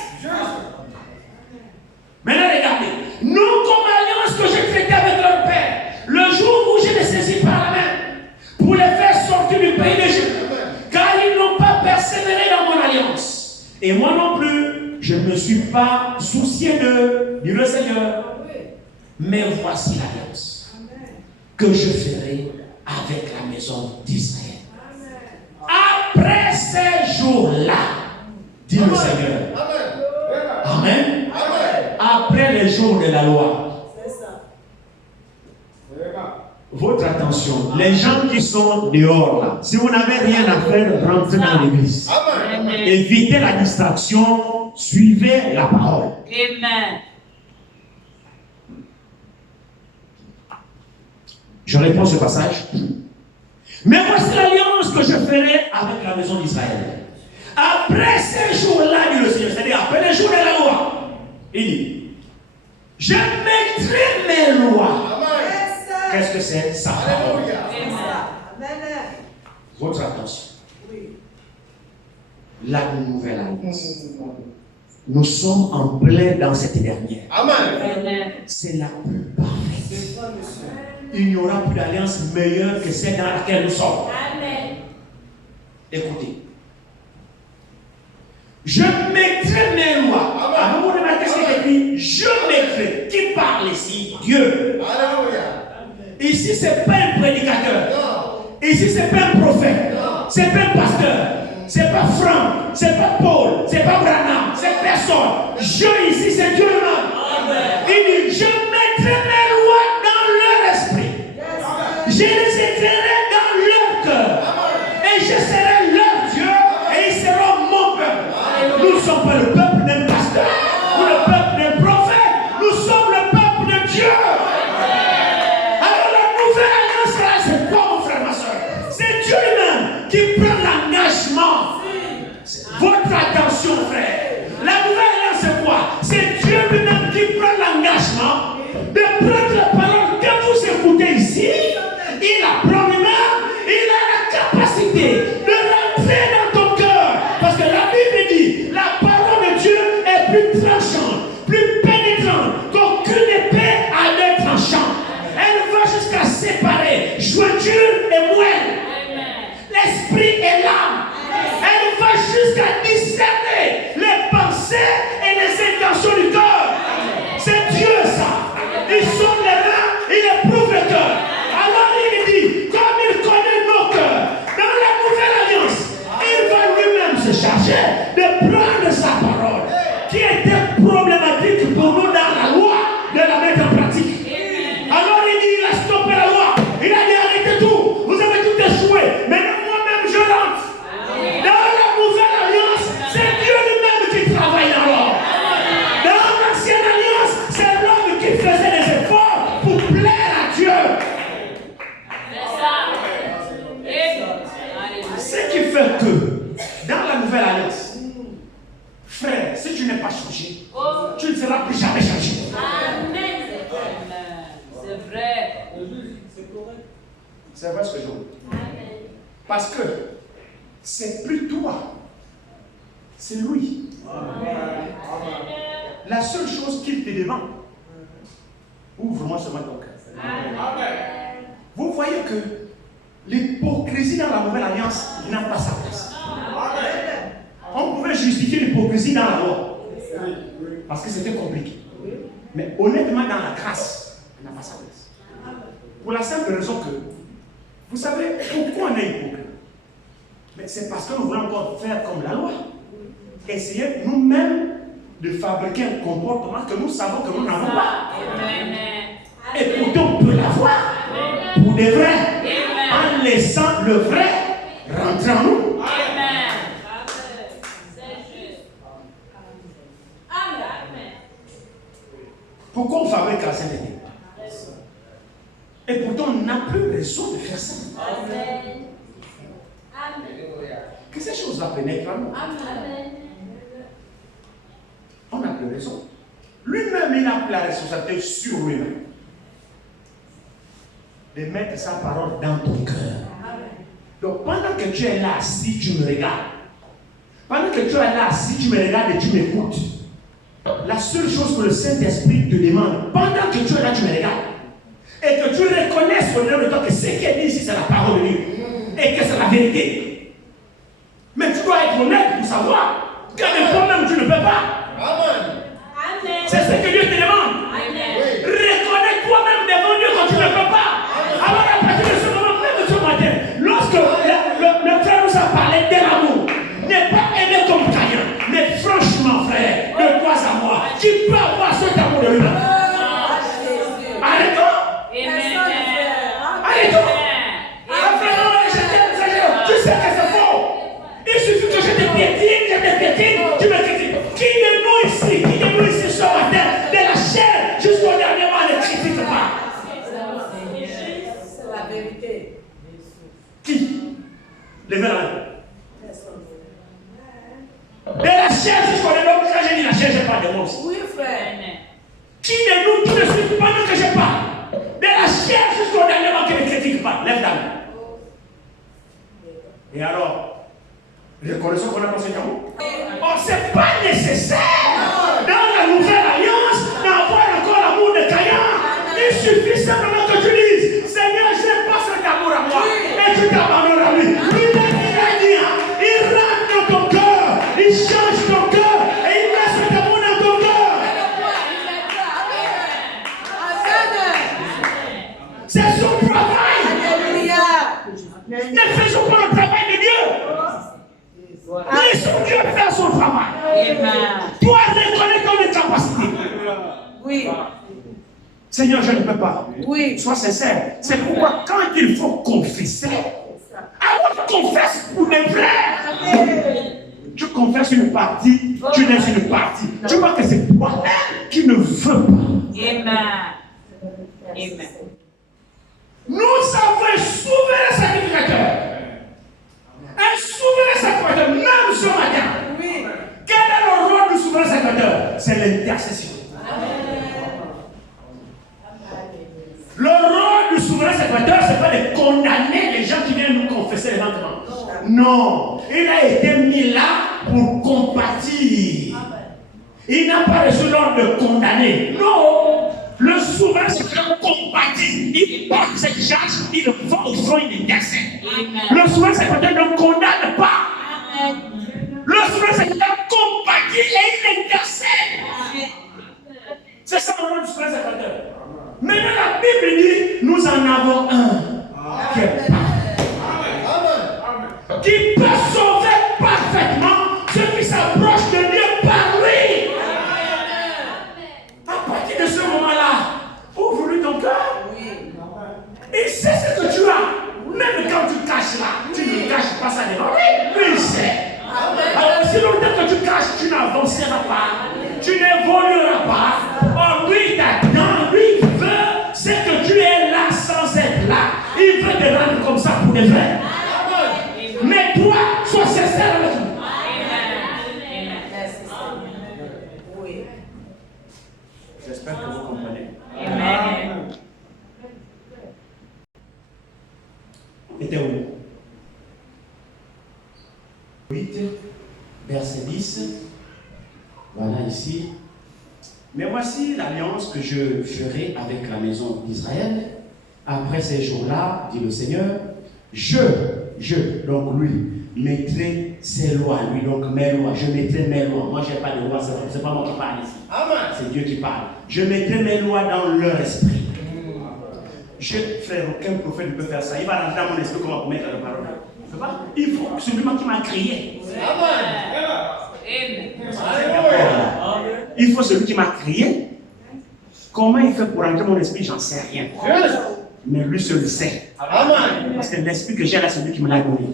Maintenant regardez. Non comme l'alliance que j'ai traitée avec leur père. Le jour où je les saisis par la main pour les faire sortir du pays d'Égypte. Car ils n'ont pas persévéré dans mon alliance. Et moi non plus, je ne me suis pas soucié d'eux, dit le Seigneur. Mais voici l'alliance que je ferai avec la maison d'Israël. Après ces jours-là, dit le Seigneur. Amen. Après les jours de la loi. Votre attention, les gens qui sont dehors là, si vous n'avez rien à faire, rentrez dans l'église. Évitez la distraction, suivez la parole. Amen. Je réponds ce passage. Mais voici l'alliance que je ferai avec la maison d'Israël. Après ces jours-là, dit le Seigneur, c'est-à-dire après les jours de la loi, il dit, je mettrai mes lois. Qu'est-ce que c'est? Sa parole. Votre attention. La nouvelle alliance. Nous sommes en plein dans cette dernière. Amen. C'est la plus parfaite. Il n'y aura plus d'alliance meilleure que celle dans laquelle nous sommes. Amen. Écoutez. Je mettrai mes lois. Alors vous remarquez ce qu'il écrit. Je mettrai. Qui parle ici? Dieu. Alléluia. Ici, ce n'est pas un prédicateur. Non. Ici, ce n'est pas un prophète. Ce n'est pas un pasteur. Ce n'est pas Franck. Ce n'est pas Paul. Ce n'est pas Branham. C'est personne. Je ici, c'est Dieu lui-même. Il dit, je mettrai mes lois dans leur esprit. Je les écrirai dans leur cœur. Et je serai leur Dieu. Et ils seront mon peuple. Nous ne sommes pas le peuple d'un pasteur. Ou le peuple d'un prophète. Nous sommes le peuple de Dieu. Qui prend l'engagement. Votre attention, frère. La nouvelle alliance, c'est quoi? C'est Dieu lui-même qui prend l'engagement de prendre la parole que vous écoutez ici. Il apprend lui-même. Il a la capacité de rentrer dans ton cœur. Parce que la Bible dit, la parole de Dieu est plus tranchante, plus pénétrante qu'aucune épée à deux tranchants. Elle va jusqu'à séparer jointure et moelle. L'esprit et l'âme. Elle va jusqu'à discerner les pensées et les intentions du cœur. C'est Dieu ça. Il sonde les reins, il éprouve le cœur. Alors il dit, comme il connaît nos cœurs, dans la nouvelle alliance, il va lui-même se charger de prendre sa parole, qui était problématique pour nous dans la loi, de la mettre en pratique. Alors il dit, il a stoppé la loi. Il a dit, arrêtez tout. Vous avez tout échoué. Maintenant, je rentre. Dans la nouvelle alliance, c'est Dieu lui-même qui travaille dans l'homme. Dans l'ancienne alliance, c'est l'homme qui faisait des efforts pour plaire à Dieu. Ce qui fait que dans la nouvelle alliance, frère, si tu n'es pas changé, tu ne seras plus jamais changé. Amen. C'est vrai. C'est vrai ce que je veux. Parce que c'est plus toi, c'est lui. La seule chose qu'il te demande, ouvre-moi seulement ton cœur. Vous voyez que l'hypocrisie dans la nouvelle alliance n'a pas sa place. On pouvait justifier l'hypocrisie dans la loi parce que c'était compliqué. Mais honnêtement, dans la grâce, elle n'a pas sa place. Pour la simple raison que, vous savez, pourquoi on est hypocrite? Mais c'est parce que nous voulons encore faire comme la loi. Essayer nous-mêmes de fabriquer un comportement que nous savons que nous n'avons pas. Amen. Et pourtant, on peut l'avoir pour de vrai, en laissant le vrai rentrer en nous. Amen. C'est juste. Amen. Pourquoi on fabrique la sainteté? Et pourtant, on n'a plus raison de faire ça. Amen. Que ces choses-là pénètrent en nous. Amen. On n'a plus raison. Lui-même, il n'a plus la responsabilité sur lui-même de mettre sa parole dans ton cœur. Donc, pendant que tu es là, si tu me regardes, pendant que tu es là, si tu me regardes et tu m'écoutes, la seule chose que le Saint-Esprit te demande, pendant que tu es là, tu me regardes, et que tu reconnaisses au delà de toi que ce qui est dit ici, c'est la parole de Dieu, et que c'est la vérité. Mais tu dois être honnête pour savoir que le problème, tu ne peux pas. Amen. C'est ce que Dieu te demande. Reconnais toi-même devant Dieu que tu ne peux pas. Alors à partir de ce moment, même ce matin, lorsque le frère nous a parlé de l'amour, n'est pas aimé comme Caïn, mais franchement frère, de toi à moi, tu peux avoir cet amour de lui-même. Arrêtons. Arrêtons. Tu sais que c'est faux. Il suffit que je te piétine, tu me critiques. Qui de nous ici ce matin, de la chair jusqu'au dernier mois, ne critique pas? C'est la vérité. Qui? Levez la main. De la chair jusqu'au dernier mois, quand je dis la chair, je parle de moi aussi. Oui, frère. Qui de nous qui ne suit pas que je parle? De la chair jusqu'au dernier mois qui ne critique pas. Lève la main. Et alors, reconnaissons qu'on a pensé d'amour. Oh, c'est pas nécessaire dans la nouvelle alliance d'avoir encore l'amour de Caïn. Il suffit simplement que tu dises, Seigneur, je n'ai pas cet amour à moi. Et tu t'abandonnes à lui. Il a dit, il rentre dans ton cœur, il change ton cœur et il met cet amour dans ton cœur. C'est son travail. Ne faisons pas le travail de Dieu. Laissons Dieu faire son travail. Toi, reconnais ton incapacité. Oui. Seigneur, je ne peux pas. Oui. Sois sincère. C'est pourquoi quand il faut confesser, alors confesse pour de vrai. Tu confesses une partie, tu laisses une partie. Tu vois que c'est toi-même qui ne veux pas. Amen. Nous avons un souverain sacrificateur. Un souverain sacrificateur, même ce matin. Oui. Quel est le rôle du souverain sacrificateur? C'est l'intercession. Le rôle du souverain sacrificateur, ce n'est pas de condamner les gens qui viennent nous confesser les manquements. Non. Il a été mis là pour compatir. Il n'a pas reçu l'ordre de condamner. Non. Le souverain sacrificateur compatit. Il porte cette charge, il va au front, il intercède. Le souverain sacrificateur ne condamne pas. Le souverain sacrificateur compatit et il intercède. C'est ça le rôle du souverain sacrificateur. Maintenant, la Bible dit, nous en avons un qui est parfait, qui peut sauver parfaitement ceux qui s'approchent de Dieu par lui. À partir de ce moment-là, ouvre-lui ton cœur. Il sait ce que tu as. Même quand tu caches là, tu ne caches pas ça devant lui. Lui, il sait. Alors, si longtemps que tu caches, tu n'avanceras pas. Tu n'évolueras pas. Oh, lui, t'attend. Lui, il veut ce que tu es là sans être là. Il veut te rendre comme ça pour de vrai. Mais toi, sois sincère avec lui. Oui. J'espère que vous comprenez. Amen. Était où? 8, verset 10. Voilà ici. Mais voici l'alliance que je ferai avec la maison d'Israël. Après ces jours-là, dit le Seigneur, donc lui, mettrai ses lois, lui, donc mes lois, je mettrai mes lois. Moi, je n'ai pas de loi, c'est pas moi qui parle ici. Amen. C'est Dieu qui parle. Je mettrai mes lois dans leur esprit. Frère, aucun prophète ne peut faire ça. Il va rentrer dans mon esprit comment pour mettre la parole. Il faut celui qui m'a créé. Amen. Amen. Il faut celui qui m'a créé. Comment il fait pour entrer mon esprit, j'en sais rien. Mais lui seul le sait. Amen. Parce que l'esprit que j'ai là, c'est lui qui me l'a donné.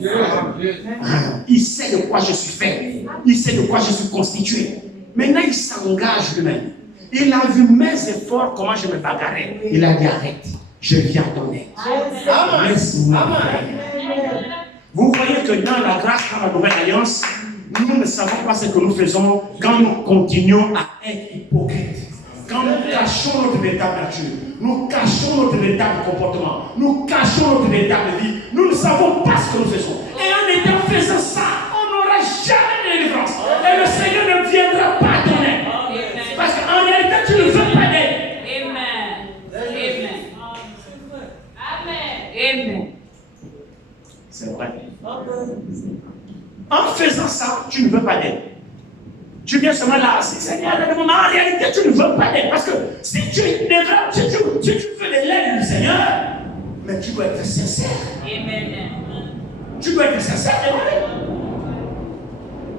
Il sait de quoi je suis fait. Il sait de quoi je suis constitué. Maintenant, il s'engage lui-même. Il a vu mes efforts, comment je me bagarrais. Il a dit arrête, je viens à ton aide. Laisse-moi. Vous voyez que dans la grâce, dans la nouvelle alliance, nous ne savons pas ce que nous faisons quand nous continuons à être hypocrites. Quand nous cachons notre véritable nature, nous cachons notre véritable comportement, nous cachons notre véritable vie, nous ne savons pas ce que nous faisons. Et en étant faisant ça, on n'aura jamais de délivrance. Et le Seigneur ne viendra pas à ton aide. Parce qu'en réalité, tu ne veux pas d'aide. Amen. Amen. Amen. Amen. C'est vrai. En faisant ça, tu ne veux pas d'aide. Tu viens seulement là, Seigneur, en réalité, tu ne veux pas d'aide. Parce que si tu veux de l'aide du Seigneur, mais tu dois être sincère. Amen. Tu dois être sincère,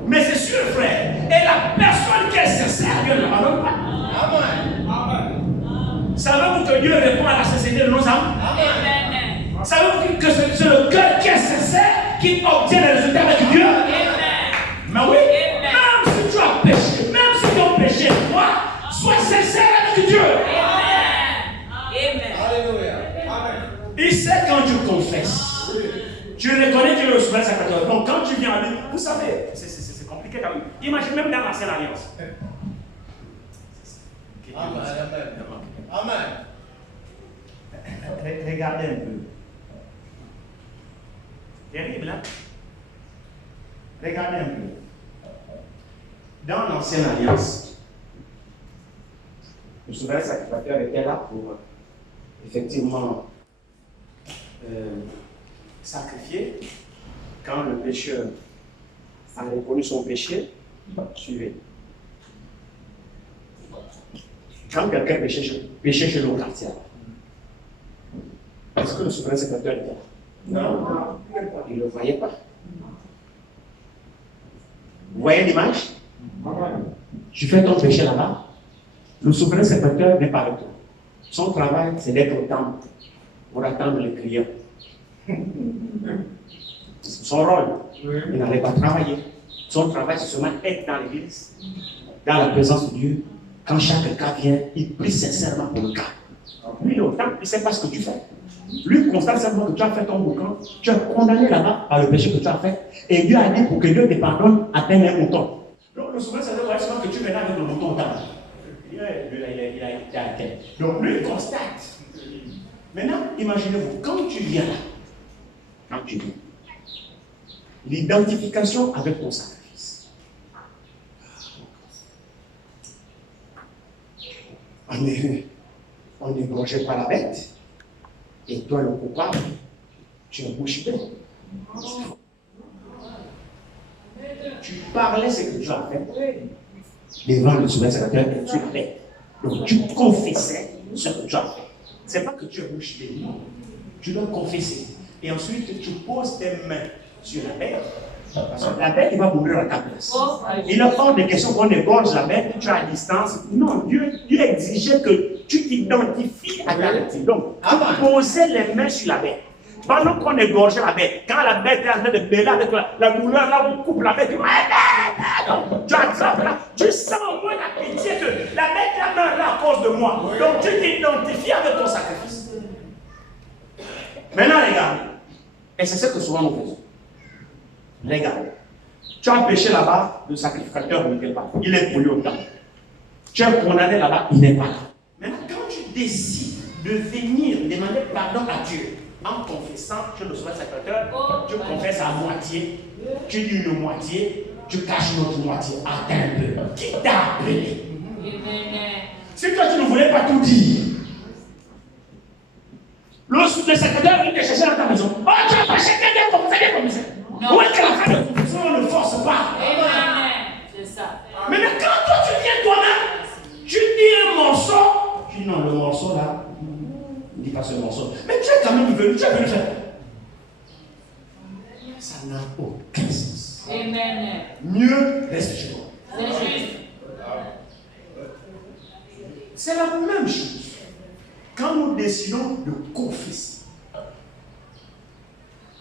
mais c'est sûr, frère. Et la personne qui est sincère, Dieu ne l'abandonne pas. Amen. Savez-vous que Dieu répond à la sincérité de nos âmes? Amen. Savez-vous que c'est le cœur qui est sincère qui obtient les résultats avec Dieu? Amen. Mais oui, même si tu as péché, même si tu as péché, toi, sois sincère avec Dieu. Amen. Alléluia. Amen. Il sait quand tu confesses. Tu reconnais qu'il est le souverain sacrificateur. Donc quand tu viens à lui, vous savez, c'est compliqué quand même. Imagine même dans l'ancienne alliance. Amen. Amen. Regardez un peu. Terrible, hein? Regardez un peu. Dans l'ancienne alliance, le souverain sacrificateur était là pour effectivement sacrifier. Quand le pécheur a reconnu son péché, suivez. Quand quelqu'un péchait chez le quartier, est-ce que le souverain sacrificateur était là? Non. Il ne le voyait pas. Vous voyez l'image? Tu fais ton péché là-bas. Le souverain sacrificateur n'est pas avec toi. Son travail, c'est d'être au temple pour attendre les clients. C'est son rôle. Il n'allait pas travailler. Son travail, c'est seulement être dans l'église, dans la présence de Dieu. Quand chaque cas vient, il prie sincèrement pour le cas. Lui, il est au temple, il ne sait pas ce que tu fais. Lui, il constate simplement que tu as fait ton boucan, tu es condamné là-bas par le péché que tu as fait, et Dieu a dit pour que Dieu te pardonne, atteigne un mouton. Donc, le souverain, c'est seulement que tu venais avec le mouton au temple. Il a atteint. Donc, lui, il constate. Maintenant, imaginez-vous, quand tu viens là, l'identification avec ton sacrifice. On n'est gorgé par la bête. Et toi, le coupable, tu es bouche bée. Tu parlais ce que tu as fait devant le souverain sacrificateur et tu l'as fait. Donc tu confessais ce que tu as fait. Ce n'est pas que tu es bouche bée, non. Tu dois confesser. Et ensuite, tu poses tes mains sur la bête. Parce que la bête, il va mourir à ta place. Il n'est pas de question qu'on égorge la bête, tu es à distance. Non, Dieu exigeait que tu t'identifies à ta bête. Donc, tu posais les mains sur la bête. Pendant qu'on égorgeait la bête, quand la bête est en train de bêler avec la douleur, là, on coupe la bête, tu attrapes là, tu sens au moins la pitié que la bête là meurt là à cause de moi. Donc, tu t'identifies avec ton sacrifice. Maintenant, regarde, et c'est ce que souvent nous faisons. Regarde, tu as péché là-bas, le sacrificateur n'était pas. Il est pourri au temps. Tu es condamné là-bas, il n'est pas là. Maintenant, quand tu décides de venir demander pardon à Dieu, en confessant chez le souverain sacrificateur, tu confesses à moitié, tu dis une moitié, tu caches une autre moitié. Attends un peu. Qui t'a appelé? Si toi tu ne voulais pas tout dire, le sacrificateur vient te chercher dans ta maison. Oh, tu as pas cherché bien confessé. Où est-ce que la fin de confession ne force pas? C'est ça. Maintenant, quand toi tu viens toi-même, tu dis un morceau. Tu dis non, le morceau là, ne dis pas ce morceau. Mais tu es quand même venu, tu es venu faire. Ça n'a aucun sens. Amen. Mieux reste chez toi. C'est juste. C'est la même chose. Quand nous décidons de confesser,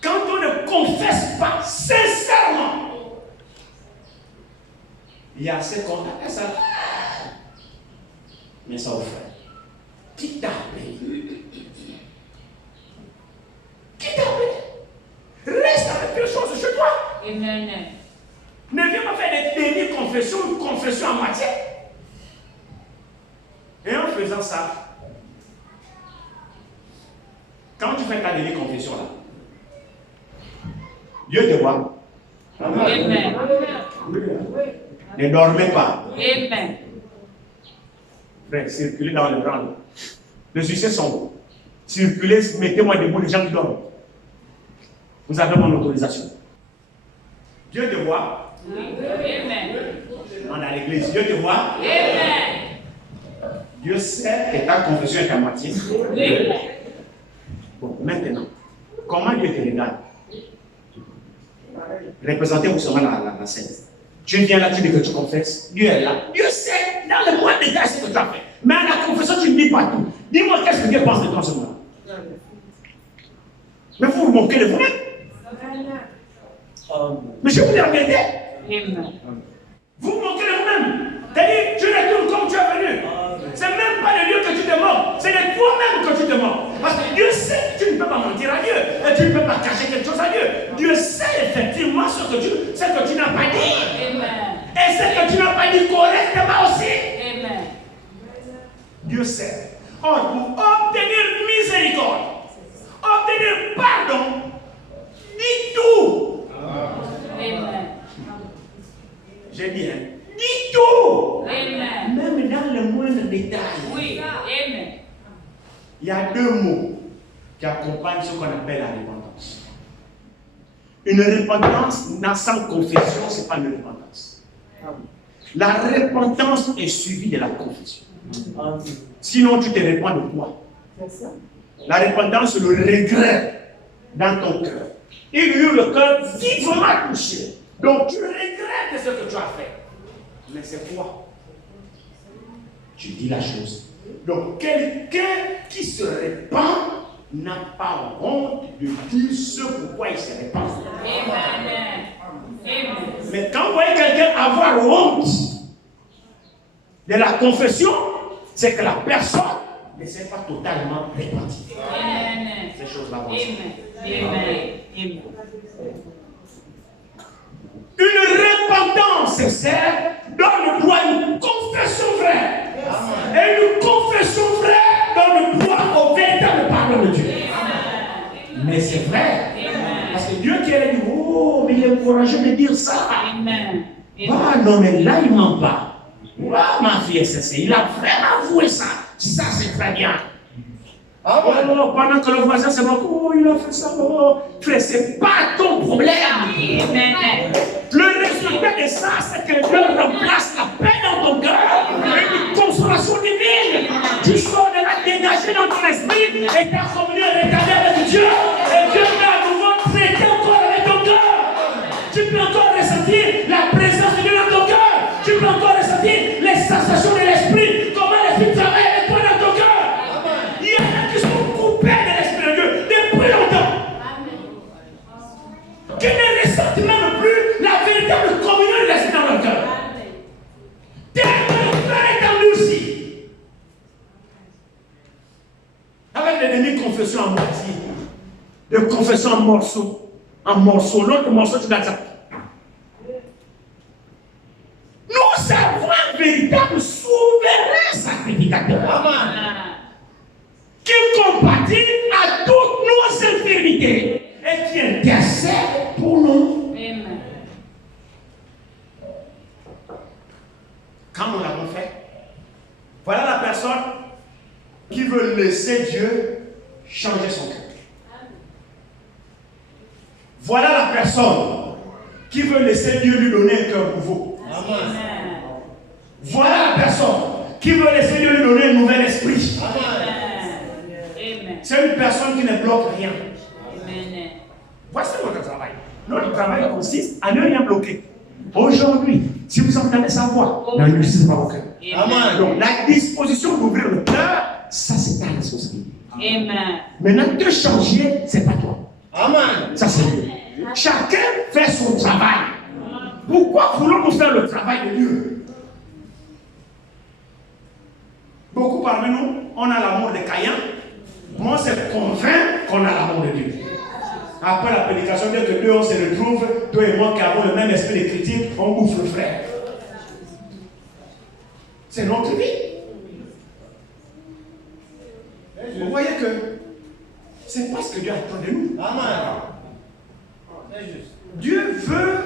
quand on ne confesse pas sincèrement, il y a ce qu'on appelle ça. Mais ça au frère. Qui t'a appelé? Qui t'a appelé? Reste avec les choses chez toi. Amen. Ne viens pas faire des demi-confessions ou une confession à moitié. Et en faisant ça, quand tu fais ta demi-confession là, Dieu te voit. Amen. Ne dormez pas. Amen. Frère, circulez dans le grand. Les succès sont bons. Circulez, mettez-moi debout les gens qui dorment. Vous avez mon autorisation. Dieu te voit. Amen. On est à l'église. Dieu te voit. Amen. Dieu sait que ta confession est à moitié. Oui. Bon, maintenant, comment Dieu te regarde? Représentez-vous seulement la scène. Tu viens là, tu dis que tu confesses. Dieu est là. Dieu sait dans le moins détail ce que tu as fait. Mais à la confession, tu ne dis pas tout. Dis-moi qu'est-ce que Dieu pense de toi ce moment. Mais vous vous moquez de vous-même. Mais je vous ai regardé. Amen. Vous vous moquez de vous-même. C'est-à-dire, tu retournes comme tu es venu. C'est même pas de Dieu que tu te moques. C'est de toi-même que tu te moques. Parce que Dieu sait que tu ne peux pas mentir à Dieu. Et tu ne peux pas cacher quelque chose à Dieu. Dieu sait effectivement ce que tu n'as pas dit. Amen. Et ce que tu n'as pas dit correctement aussi. Amen. Dieu sait. Or, pour obtenir miséricorde, obtenir pardon, dis tout. Amen. J'ai dit, hein, dis tout. Amen. Même dans le moindre détail. Oui. Amen. Il y a deux mots qui accompagnent ce qu'on appelle la repentance. Une repentance sans confession, ce n'est pas une repentance. La repentance est suivie de la confession. Sinon, tu te répands de quoi? La repentance, c'est le regret dans ton cœur. Il y a eu le cœur vivement touché. Donc, tu regrettes ce que tu as fait. Mais c'est quoi? Tu dis la chose. Donc, quelqu'un qui se répand n'a pas honte de dire ce pourquoi il se répand. Amen. Amen. Mais quand vous voyez quelqu'un avoir honte de la confession, c'est que la personne ne s'est pas totalement repentie. Amen. Ces choses-là vont. Amen. Amen. Amen. Une repentance sincère donne le droit à une confession vraie. Et une confession vraie donne le droit au véritable pardon de Dieu. Mais c'est vrai. Parce que Dieu qui a dit, oh, mais il est courageux de dire ça. Amen. Ah non, mais là, il ne ment pas. Ah, ma fille est sincère. Il a vraiment avoué ça. Ça, c'est très bien. Oh, pendant que le voisin se moque, oh, il a fait ça. Oh, frère, ce n'est pas ton problème. Amen. Le résultat de ça, c'est que Dieu remplace la paix dans ton cœur et une consolation divine. Tu sors de la dégager dans ton esprit et ta communion est rétablie avec Dieu. Et Dieu va à nouveau traiter encore avec ton cœur. Tu peux encore ressentir la présence de Dieu dans ton cœur. Tu peux encore ressentir les sensations de l'esprit. Comment l'esprit travaille avec toi dans ton cœur. Il y en a qui sont coupés de l'esprit de Dieu depuis longtemps. Qui ne ressentent même plus la véritable communion de l'esprit dans leur cœur. Tellement le cœur est endurci. Avec des demi-confessions en moitié, des confessions en morceaux, l'autre morceau, tu dois dire. Nous servons un véritable souverain sacrificateur. Amen. Qui compatit à toutes nos infirmités et qui intercède pour nous. Amen. Quand nous l'avons fait, voilà la personne qui veut laisser Dieu changer son cœur. Voilà la personne qui veut laisser Dieu lui donner un cœur nouveau. Amen. Voilà la personne qui veut laisser Dieu lui donner un nouvel esprit. Amen. C'est une personne qui ne bloque rien. Amen. Voici notre travail. Notre travail consiste à ne rien bloquer. Aujourd'hui, Si vous entendez sa voix, n'endurcissez pas vos cœurs. Amen. Donc, la disposition d'ouvrir le cœur, ça c'est ta responsabilité. Amen. Maintenant, te changer, c'est pas toi. Amen. Ça c'est Dieu. Chacun fait son travail. Pourquoi voulons-nous faire le travail de Dieu? Beaucoup parmi nous, on a l'amour de Caïn. Moi, c'est convaincu qu'on a l'amour de Dieu. Après la prédication, dès que deux on se retrouve, toi et moi qui avons le même esprit de critique, on bouffe le frère. C'est notre vie. Vous voyez que c'est pas ce que Dieu attend de nous. Amen. C'est juste. Dieu veut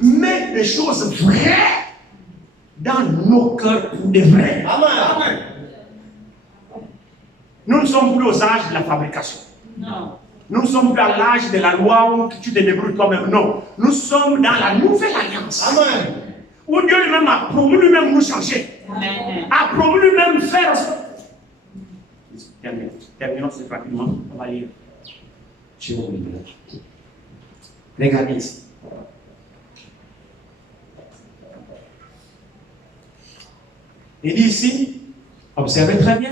mettre des choses vraies dans nos cœurs pour de vrai. Amen. Nous ne sommes plus aux âges de la fabrication. Non. Nous ne sommes plus à l'âge de la loi où tu te débrouilles toi-même. Non. Nous sommes dans la nouvelle alliance. Amen. Où Dieu lui-même a promis lui-même nous changer. Amen. A promis lui-même faire. Terminons c'est rapidement. On va lire. Regardez ici. Il dit ici, observez très bien.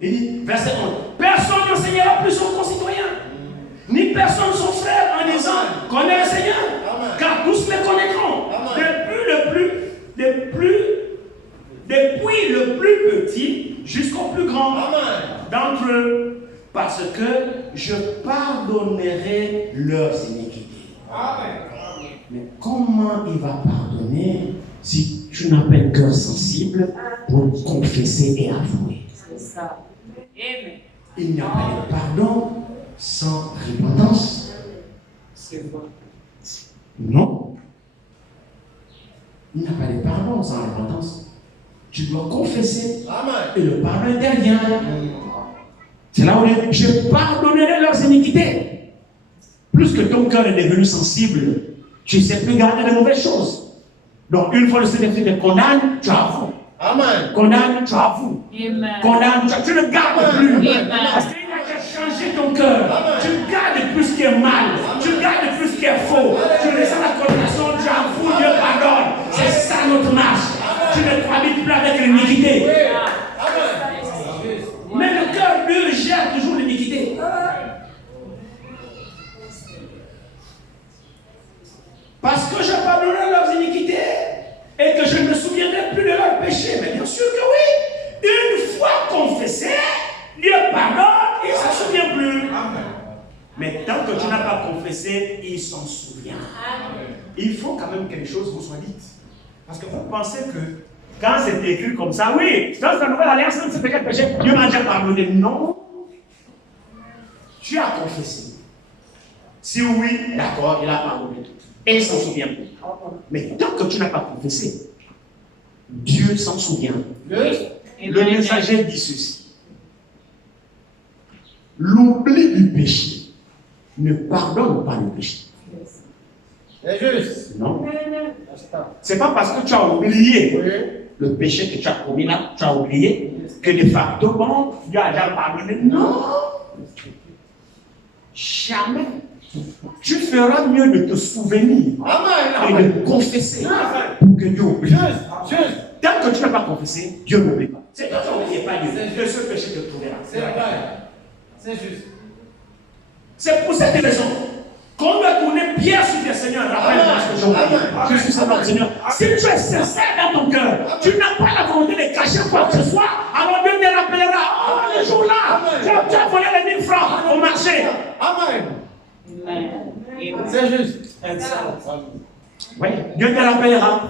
Il dit, verset 11, personne n'enseignera plus son concitoyen, ni personne son frère en disant, connais le Seigneur, Amen. car tous me connaîtront. Amen. Depuis le plus petit jusqu'au plus grand Amen. d'entre eux, parce que je pardonnerai leurs iniquités. Amen. Mais comment il va pardonner si tu n'as pas un cœur sensible pour confesser et avouer? C'est ça. Amen. Il n'y a pas de pardon sans repentance. C'est bon. Non. Il n'y a pas de pardon sans repentance. Tu dois confesser Amen. et le pardon intervient. C'est là où on dit, je pardonnerai leurs iniquités. Plus que ton cœur est devenu sensible, tu ne sais plus garder de mauvaises choses. Donc, une fois le Seigneur te condamne, tu avoues. Amen. Condamne, tu avoues. Amen. Condamne, tu ne gardes plus. Amen. Parce qu'il a déjà changé ton cœur. Amen. Tu gardes plus ce qui est mal. Tu gardes plus ce qui est faux. Tu ressens la condamnation, tu avoues, Dieu pardonne. C'est ça notre marche. Tu ne cohabites plus avec l'iniquité. Amen. Mais le cœur, Dieu, gère toujours l'iniquité. Parce que je pardonnerai leurs iniquités et que je ne me souviendrai plus de leurs péchés. Mais bien sûr que oui. Une fois confessé, Dieu pardonne, il ne s'en souvient plus. Mais tant que tu n'as pas confessé, il s'en souvient. Il faut quand même que les choses vous soient dites. Parce que vous pensez que quand c'est écrit comme ça, oui, dans la nouvelle alliance, même si c'est péché, Dieu m'a déjà pardonné. Non. Tu as confessé. Si oui, d'accord, il a pardonné. Et il ne s'en souvient plus. Mais tant que tu n'as pas confessé, Dieu s'en souvient. Le messager dit ceci. L'oubli du péché ne pardonne pas le péché. C'est juste. Non. C'est pas parce que tu as oublié le péché que tu as commis là, tu as oublié, que de facto, bon, Dieu a déjà pardonné. Non. Jamais. Tu feras mieux de te souvenir Amen. et de confesser pour que Dieu oublie. Juste. Tant que tu n'as pas confessé, Dieu n'oublie pas. C'est toi qui n'oublies pas Dieu. Le seul péché que tu trouveras. C'est vrai. C'est juste. C'est pour cette raison qu'on doit tourner pierre sur tes seigneurs. Rappelle-moi ce que j'ai oublié. Je suis Seigneur, Seigneur. Si tu es sincère dans ton cœur, tu n'as pas la volonté de cacher quoi que ce soit, alors Dieu te rappellera. Oh, le jour-là, tu as volé les 1000 francs au marché. Amen. Amen. C'est juste. Oui, Dieu te rappellera.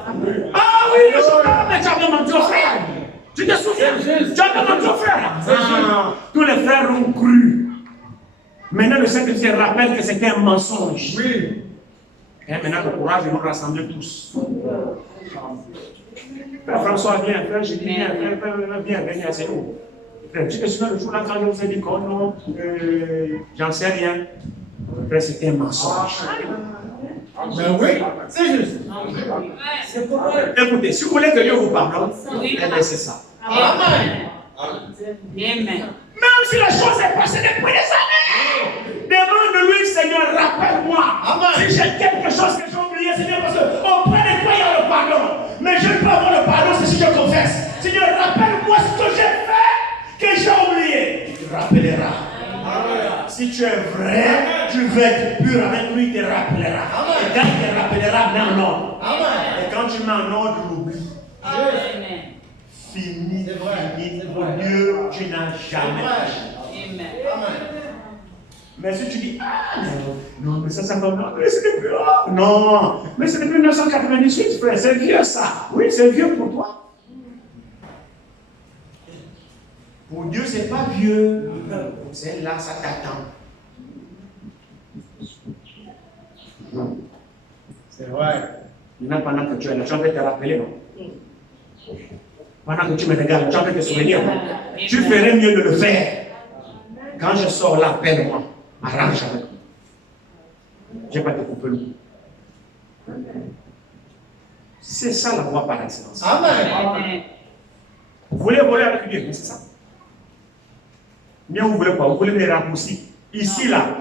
Ah oui, le jour-là, mais tu as demandé au frère. Tu te souviens? Tu as demandé au frère. Tous les frères ont cru. Maintenant, le Saint-Esprit rappelle que c'était un mensonge. Oui. Et maintenant, le courage de nous rassembler tous. Frère François, viens, frère, j'ai dit, viens, viens, c'est nous. Frère, tu te souviens le jour-là quand je vous ai dit qu'on non, j'en sais rien. Frère, c'était un mensonge. Ben oui, c'est juste. C'est pour eux. Écoutez, si vous voulez que Dieu vous pardonne, Oui. eh bien, c'est ça. Amen. Même si la chose est passée depuis des années, demande-lui, Seigneur, rappelle-moi. Amen. Si j'ai quelque chose que j'ai oublié, Seigneur, parce qu'auprès de toi, il y a le pardon. Mais je te rappellera. Si tu es vrai, tu veux être pur avec lui, il te rappellera. Et quand il te rappellera, mets en ordre. Et quand tu mets en ordre, il oublie. Amen. Fini, C'est vrai, fini. c'est Pour vrai. Dieu, tu n'as jamais agi. Amen. Mais si tu dis, ah non, mais ça va mal, mais c'est depuis, oh, non, mais c'est depuis 1998, frère, c'est vieux ça. Oui, c'est vieux pour toi. Pour Dieu, c'est pas vieux. C'est là, ça t'attend. C'est vrai. Maintenant, pendant que tu es là, tu vas te rappeler, non? Pendant que tu me regardes, tu vas te souvenir, non? Tu ferais mieux de le faire. Quand je sors là, appelle-moi. Arrange avec moi. Je ne vais pas te couper le cou. C'est ça la voie par excellence. Amen. Vous voulez voler avec Dieu, c'est ça? Bien, vous voulez pas, vous voulez les raccourcis. Ici, là,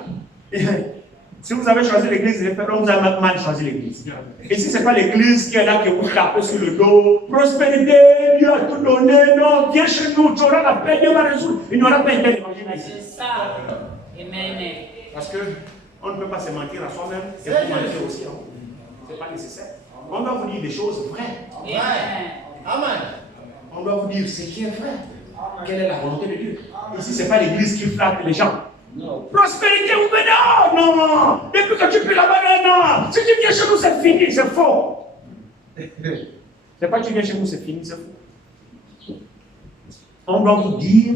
si vous avez choisi l'église, vous avez mal choisi l'église. Et si ce n'est pas l'église qui est là, que vous tapez sur le dos, prospérité, Dieu a tout donné, non, viens chez nous, tu auras la paix, Dieu va résoudre. Il n'y aura pas été d'évangile ici. C'est ça. Amen. Parce qu'on ne peut pas se mentir à soi-même, et vous mentir aussi. Ce n'est pas nécessaire. On doit vous dire des choses vraies. Amen. On doit vous dire ce qui est vrai. Quelle est la volonté de Dieu? Ici, ce n'est pas l'église qui flatte les gens. Non. Prospérité ou non, non. Depuis que tu peux là-bas, non. Si tu viens chez nous, c'est fini, c'est faux. C'est pas que tu viens chez nous, c'est fini, c'est faux. On doit vous dire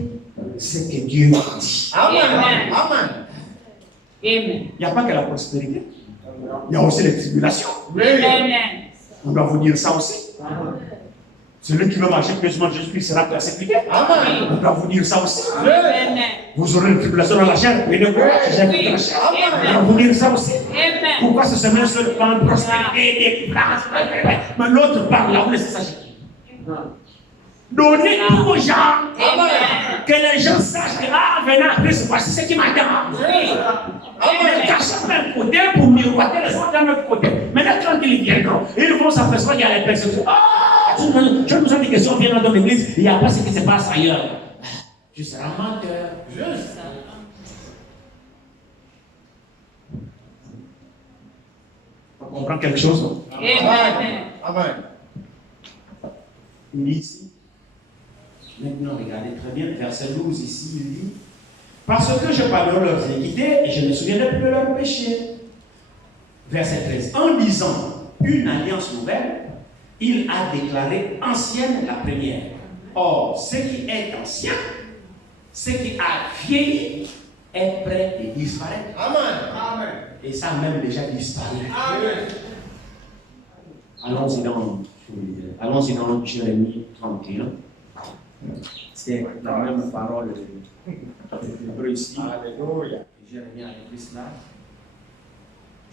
ce que Dieu dit. Amen. Amen. Il n'y a pas que la prospérité. Il y a aussi les tribulations. Amen. On doit vous dire ça aussi. Celui qui veut marcher pieusement Jésus-Christ sera persécuté. Amen. On doit vous dire ça aussi. Amen. Vous aurez une tribulation dans la chair. Prenez courage, j'ai la chair. On doit vous dire ça aussi. Amen. Pourquoi ce semaine sur le plan de prospérité, délivrance, mais l'autre parle là, vous laissez ça. Donnez tout aux gens. Amen. Que les gens sachent que, ah, venant après, voici ce qui m'attend. Ils cachent d'un côté pour miroiter les autres d'un autre côté. Maintenant, quand ils viendront, ils vont s'apercevoir qu'il y a les personnes. Ah, tu nous as dit que si on vient dans ton église, il n'y a pas ce qui se passe ailleurs. Tu seras menteur. Juste. On comprend quelque chose, non? Amen. Amen. Il dit ici. Maintenant, regardez très bien, verset 12 ici, il dit, parce que je parlerai leurs iniquités et je ne me souviendrai plus de leurs péchés. Verset 13, en disant une alliance nouvelle, il a déclaré ancienne la première. Or, ce qui est ancien, ce qui a vieilli, est prêt de disparaître. Amen. Et ça a même déjà disparu. Amen. Allons-y dans Jérémie 31. C'est la même parole de ici. Alléluia. Jérémie a repris cela.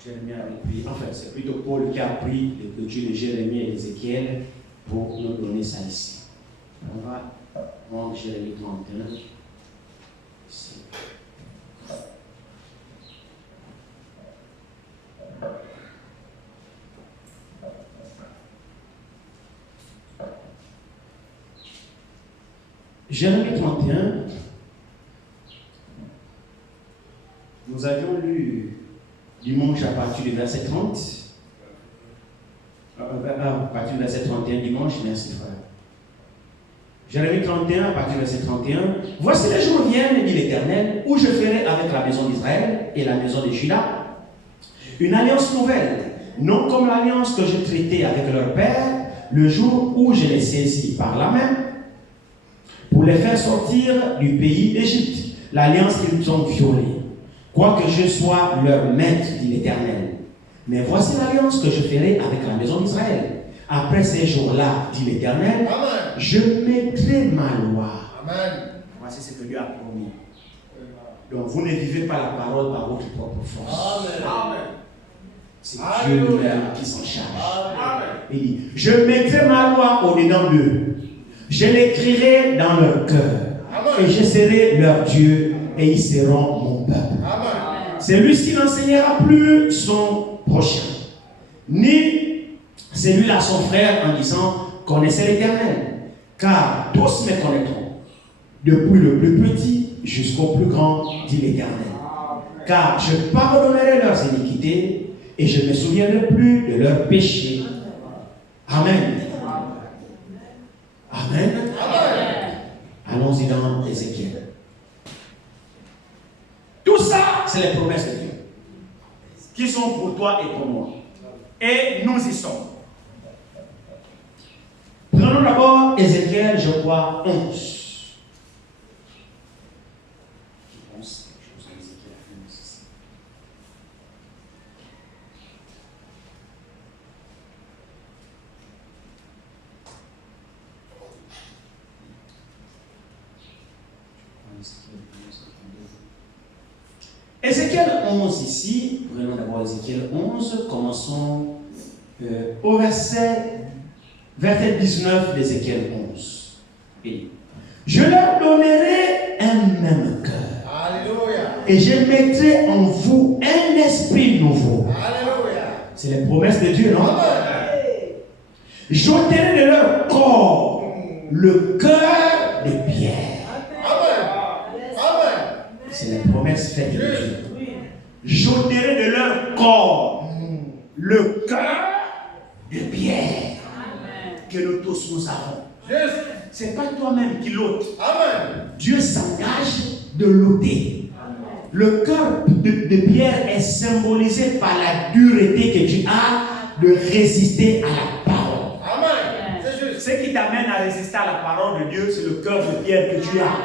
Jérémie a repris. Enfin, c'est plutôt Paul qui a pris l'écriture de Jérémie et Ézéchiel pour nous donner ça ici. On va prendre Jérémie 31. Ici. Jérémie 31, nous avions lu dimanche à partir du verset 30, à partir du verset 31 dimanche, merci frère. Jérémie 31, à partir du verset 31, voici les jours viennent, dit l'Éternel, où je ferai avec la maison d'Israël et la maison de Juda une alliance nouvelle, non comme l'alliance que je traitais avec leur père le jour où je les saisis par la main pour les faire sortir du pays d'Égypte, l'alliance qu'ils ont violée, quoique je sois leur maître, dit l'Éternel. Mais voici l'alliance que je ferai avec la maison d'Israël. Après ces jours-là, dit l'Éternel, je mettrai ma loi. Amen. Voici ce que Dieu a promis. Donc vous ne vivez pas la parole par votre propre force. Amen. C'est Dieu lui-même qui s'en charge. Amen. Il dit, je mettrai ma loi au-dedans d'eux. Je l'écrirai dans leur cœur. Et je serai leur Dieu et ils seront mon peuple. Amen. Celui-ci n'enseignera plus son prochain, ni celui-là son frère en disant, connaissez l'Éternel. Car tous me connaîtront, depuis le plus petit jusqu'au plus grand, dit l'Éternel. Car je pardonnerai leurs iniquités et je ne me souviendrai plus de leurs péchés. Amen. Amen. Allons-y dans Ézéchiel. Tout ça, c'est les promesses de Dieu qui sont pour toi et pour moi. Et nous y sommes. Prenons d'abord Ézéchiel, je crois, 11. Ézéchiel 11 ici, prenons d'abord Ézéchiel 11, commençons au verset 19 d'Ézéchiel 11. Et je leur donnerai un même cœur. Alléluia. Et je mettrai en vous un esprit nouveau. Alléluia. C'est les promesses de Dieu, non? J'ôterai de leur corps le cœur de pierre. C'est les promesses faites de Dieu. J'ôterai de leur corps le cœur de pierre que nous tous nous avons. Ce n'est pas toi-même qui l'ôte. Dieu s'engage de l'ôter. Le cœur de pierre est symbolisé par la dureté que tu as de résister à la parole. Ce qui t'amène à résister à la parole de Dieu, c'est le cœur de pierre que tu as.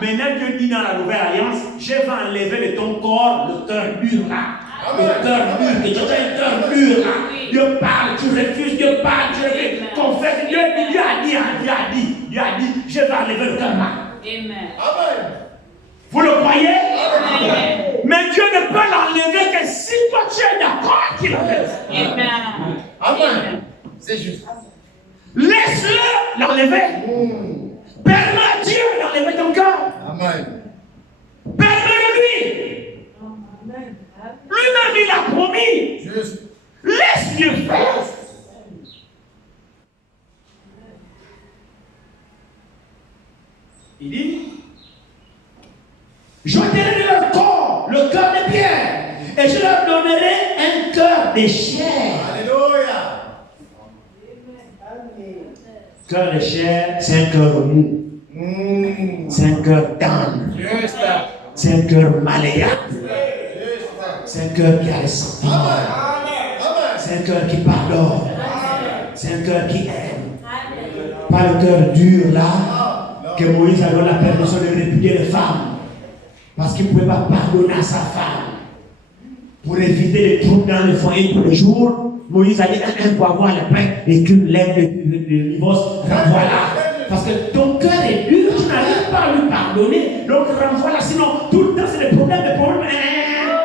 Maintenant, Dieu dit dans la nouvelle alliance, je vais enlever de ton corps le cœur dur là. Le cœur dur, que tu as un cœur dur là. Dieu parle, tu refuses, Dieu parle, tu refuses. Confesse, Dieu a dit, je vais enlever le cœur là. Amen. Vous le croyez? Mais Dieu ne peut l'enlever que si toi tu es d'accord qu'il l'enlève. Amen. C'est juste. Laisse-le l'enlever. Permets à Dieu d'enlever ton cœur. Amen. Permets-le lui. Lui-même il a promis. Juste. Laisse Dieu faire. Il dit, j'ôterai de leur corps le cœur de pierre et je leur donnerai un cœur de chair. Alléluia. Cœur de chair, c'est un cœur mou. C'est un cœur tendre. Juste. C'est un cœur malléable. Juste. C'est un cœur qui a les sentiments. C'est un cœur qui pardonne. C'est un cœur qui aime. Pas le cœur dur là, que Moïse a donné la permission de répudier les femmes. Parce qu'il ne pouvait pas pardonner à sa femme. Pour éviter les troubles dans le foyer tous les jours, Moïse a dit un pour avoir la paix et qu'une lève de divorce, renvoie-la. Parce que ton cœur est dur, tu n'arrives pas à lui pardonner, donc renvoie-la. Sinon, tout le temps, c'est des problèmes.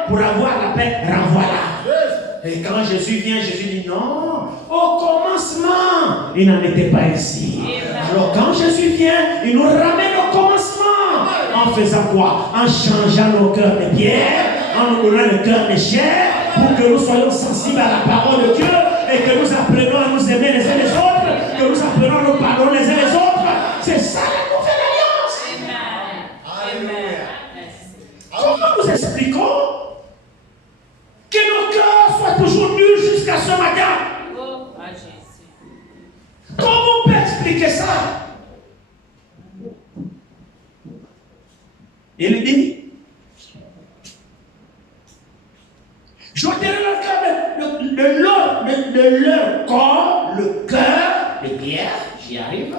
Pour avoir la paix, renvoie-la. Et quand Jésus vient, Jésus dit non. Au commencement, il n'en était pas ainsi. Alors quand Jésus vient, il nous ramène au commencement. En faisant quoi? En changeant nos cœurs de pierre, en nous donnant le cœur de chair, pour que nous soyons sensibles à la parole de Dieu et que nous apprenions à nous aimer les uns les autres, que nous apprenions à nous pardonner les uns les autres. C'est ça la nouvelle alliance. Comment nous expliquons que nos cœurs soient toujours nus jusqu'à ce matin? Comment on peut expliquer ça? Il dit, j'ôterai de leur corps le cœur de pierre, j'y arrive,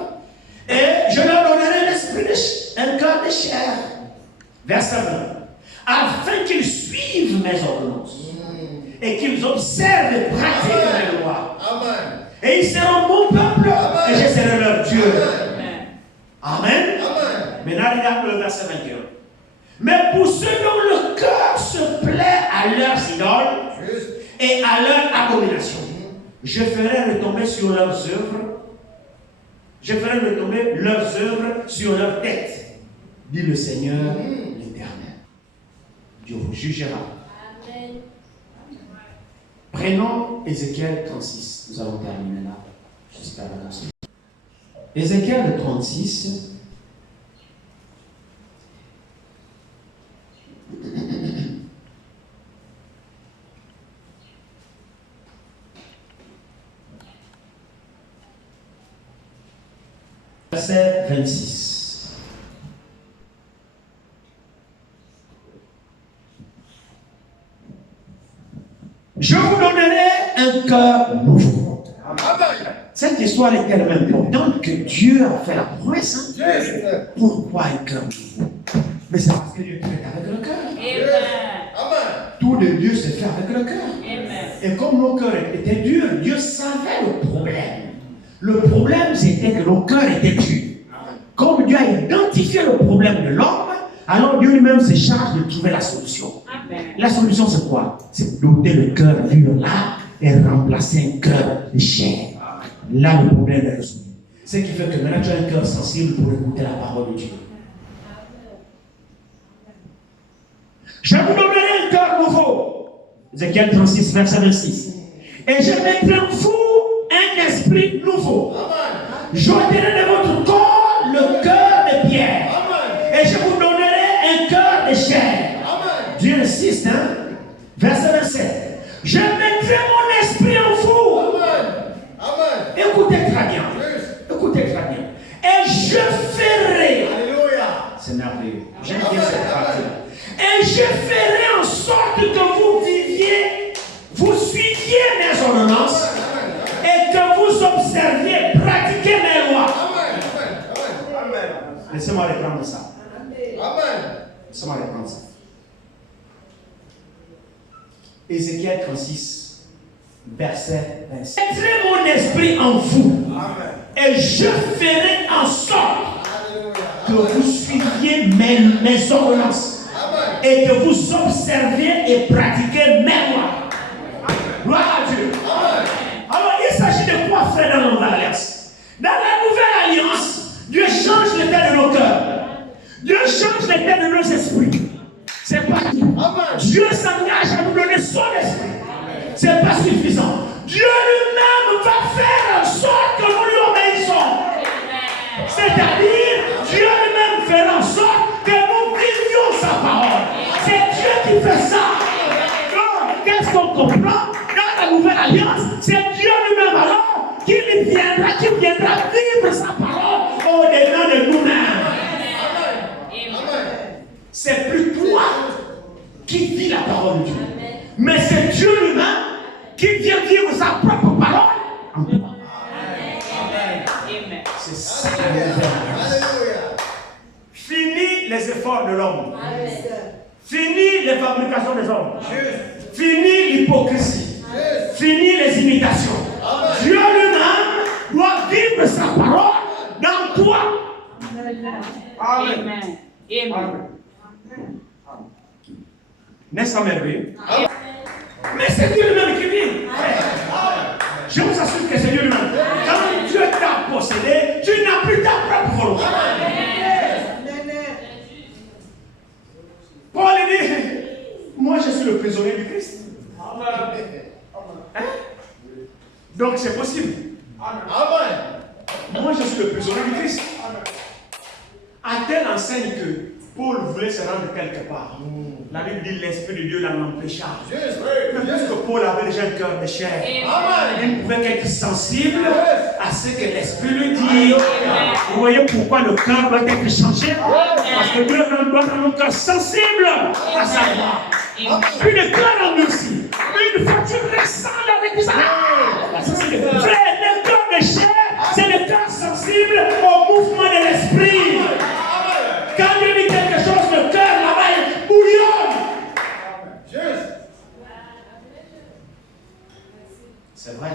et je leur donnerai un cœur de chair. Verset 20. Afin qu'ils suivent mes ordonnances et qu'ils observent et pratiquent mes lois. Amen. Et ils seront mon peuple et je serai leur Dieu. Amen. Maintenant, regarde le verset 21. Mais pour ceux dont le cœur se plaît à leurs idoles et à leurs abominations, je ferai retomber sur leurs œuvres, je ferai retomber leurs œuvres sur leur tête, dit le Seigneur l'Éternel. Dieu vous jugera. Amen. Prenons Ézéchiel 36. Nous allons terminer là. J'espère avancer. Ézéchiel 36. Verset 26. Je vous donnerai un cœur nouveau. Cette histoire est tellement importante que Dieu a fait la promesse. Hein? Pourquoi un cœur nouveau? Mais c'est parce que Dieu fait avec le cœur. Tout de Dieu se fait avec le cœur. Et comme nos cœurs étaient durs, Dieu savait le problème. Le problème, c'était que nos cœurs étaient durs. Comme Dieu a identifié le problème de l'homme, alors Dieu lui-même se charge de trouver la solution. La solution, c'est quoi? C'est doter le cœur dur là et remplacer un cœur de chair. Là, le problème est résolu. Ce qui fait que maintenant, tu as un cœur sensible pour écouter la parole de Dieu. Je vous donnerai un cœur nouveau. Ézéchiel 36, verset 26. Et je mettrai en vous un esprit nouveau. J'ôterai de votre corps le cœur de pierre. Et je vous donnerai un cœur de chair. Dieu insiste, hein? Verset 27. Je mettrai mon esprit en vous. Écoutez très bien. Écoutez très bien. Et je ferai. C'est merveilleux. J'aime bien cette partie-là. Et je ferai en sorte que vous suiviez mes ordonnances et que vous observiez, pratiquiez mes lois. Laissez-moi reprendre ça. Laissez-moi reprendre ça. Ézéchiel 36, verset 26. Je mettrai mon esprit en vous et je ferai en sorte que vous suiviez mes ordonnances. Et que vous observiez et pratiquez mes lois. Gloire à Dieu. Alors, il s'agit de quoi faire dans la nouvelle alliance? Dans la nouvelle alliance, Dieu change l'état de nos cœurs. Dieu change l'état de nos esprits. C'est pas tout. Dieu s'engage à nous donner son esprit. C'est pas suffisant. Dieu lui-même va faire en sorte que nous lui obéissons. C'est-à-dire, Dieu lui-même fera en sorte que nous vivions sa parole. C'est Dieu qui fait ça. Donc, qu'est-ce qu'on comprend? Dans la nouvelle alliance, c'est Dieu lui-même alors qui viendra vivre sa parole au-dedans de nous-mêmes. C'est plus toi qui vis la parole de Dieu. Mais c'est Dieu lui-même qui vient vivre sa propre parole en toi. C'est ça la nouvelle alliance. Fini les efforts de l'homme. Fini les fabrications des hommes. Fini l'hypocrisie. Fini les imitations. Dieu lui-même doit vivre sa parole dans toi. Amen. Amen. N'est-ce pas merveilleux? Mais c'est Dieu lui-même qui vit. Je vous assure que c'est Dieu lui-même. Quand Dieu t'a possédé, tu n'as plus ta propre volonté. Paul dit, moi je suis le prisonnier du Christ. Hein? Donc c'est possible. Moi je suis le prisonnier du Christ. À telle enseigne que Paul voulait se rendre quelque part. La Bible dit l'Esprit de Dieu l'en empêcha. Mais puisque Paul avait déjà un cœur de chair, il ne pouvait qu'être sensible à ce que l'Esprit lui dit. Vous voyez pourquoi le cœur doit être changé? Parce que Dieu doit rendre un cœur sensible à sa voix. Puis le cœur endurci. Une fois tu ressens la réticence. Frère, le cœur de chair, c'est le cœur sensible au mouvement de l'Esprit. Quand Dieu dit quelque chose, le cœur là-bas il bouillonne. C'est vrai.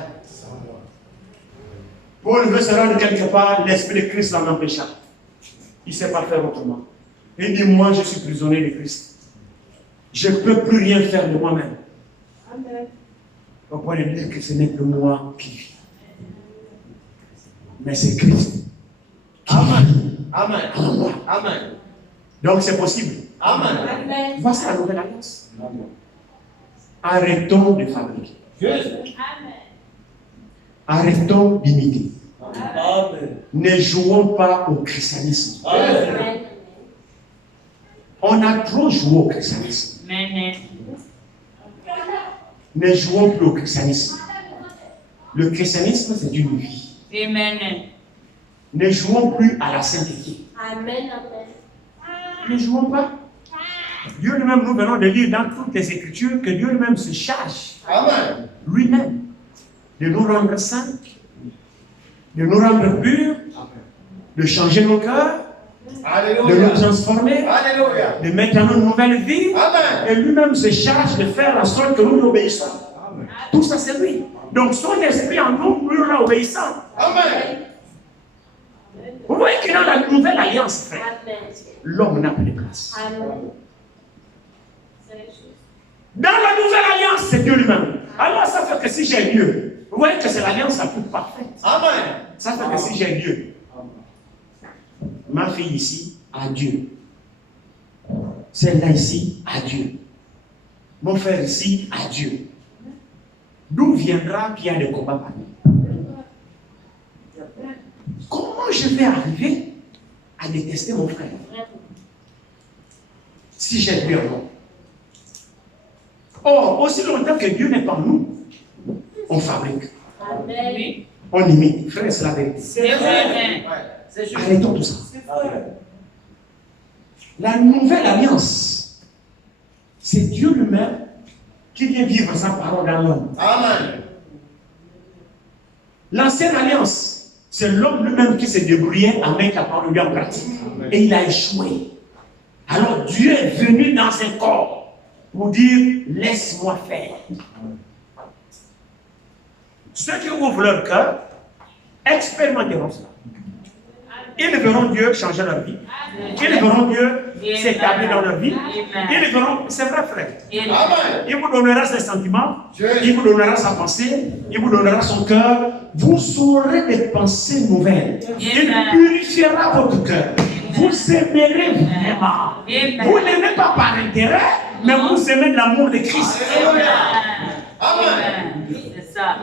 Paul veut se rendre quelque part, l'Esprit de Christ l'en empêcha. Il ne sait pas faire autrement. Il dit, moi je suis prisonnier de Christ. Je ne peux plus rien faire de moi-même. Au point de dire que ce n'est plus moi qui vis. Mais c'est Christ. Amen. Amen. Amen. Donc c'est possible. Amen. Voici la nouvelle alliance. Arrêtons de fabriquer. Amen. Arrêtons d'imiter. Ne jouons pas au christianisme. Amen. On a trop joué au christianisme. Amen. Ne jouons plus au christianisme. Le christianisme, c'est une vie. Amen. Ne jouons plus à la sainteté. Amen, amen. Ne jouons pas. Dieu lui-même, nous venons de lire dans toutes les Écritures que Dieu lui-même se charge, Amen. lui-même, de nous rendre saints, de nous rendre purs, de changer nos cœurs, de nous Alléluia. transformer, Alléluia. de mettre en nous une nouvelle vie. Amen. Et lui-même se charge de faire en sorte que nous lui obéissons. Tout ça, c'est lui. Donc, son esprit en nous, nous là obéissant. Amen. Vous voyez que dans la nouvelle alliance, frère, Amen. l'homme n'a pas de place. Amen. C'est la chose. Dans la nouvelle alliance, c'est Dieu lui-même. Alors, ça fait que si j'ai Dieu, vous voyez que c'est l'alliance la plus parfaite. Amen. Ça fait que si j'ai Dieu, ma fille ici a Dieu. Celle-là ici a Dieu. Mon frère ici a Dieu. D'où viendra qu'il y a des combats parmi nous? Comment je vais arriver à détester mon frère si j'ai Dieu en moi? Or, aussi longtemps que Dieu n'est pas en nous, on fabrique, Amen. Oui. on imite. Frère, c'est la vérité. C'est vrai. C'est juste. Arrêtons tout ça. La nouvelle alliance, c'est Dieu lui-même qui vient vivre sa parole dans l'homme. Amen. L'ancienne alliance, c'est l'homme lui-même qui s'est débrouillé à mettre la parole de Dieu en pratique. Et il a échoué. Alors Dieu est venu dans un corps pour dire, laisse-moi faire. Ceux qui ouvrent leur cœur, expérimenteront cela. Ils verront Dieu changer leur vie. Ils verront Dieu s'établir dans leur vie. Ils verront, c'est vrai frère. Amen. Il vous donnera ses sentiments, Dieu. il vous donnera sa pensée, il vous donnera son cœur. Vous aurez des pensées nouvelles. Il purifiera votre cœur. Vous aimerez vraiment. Vous n'aimez pas par intérêt, mais vous aimez l'amour de Christ. Amen. C'est ça.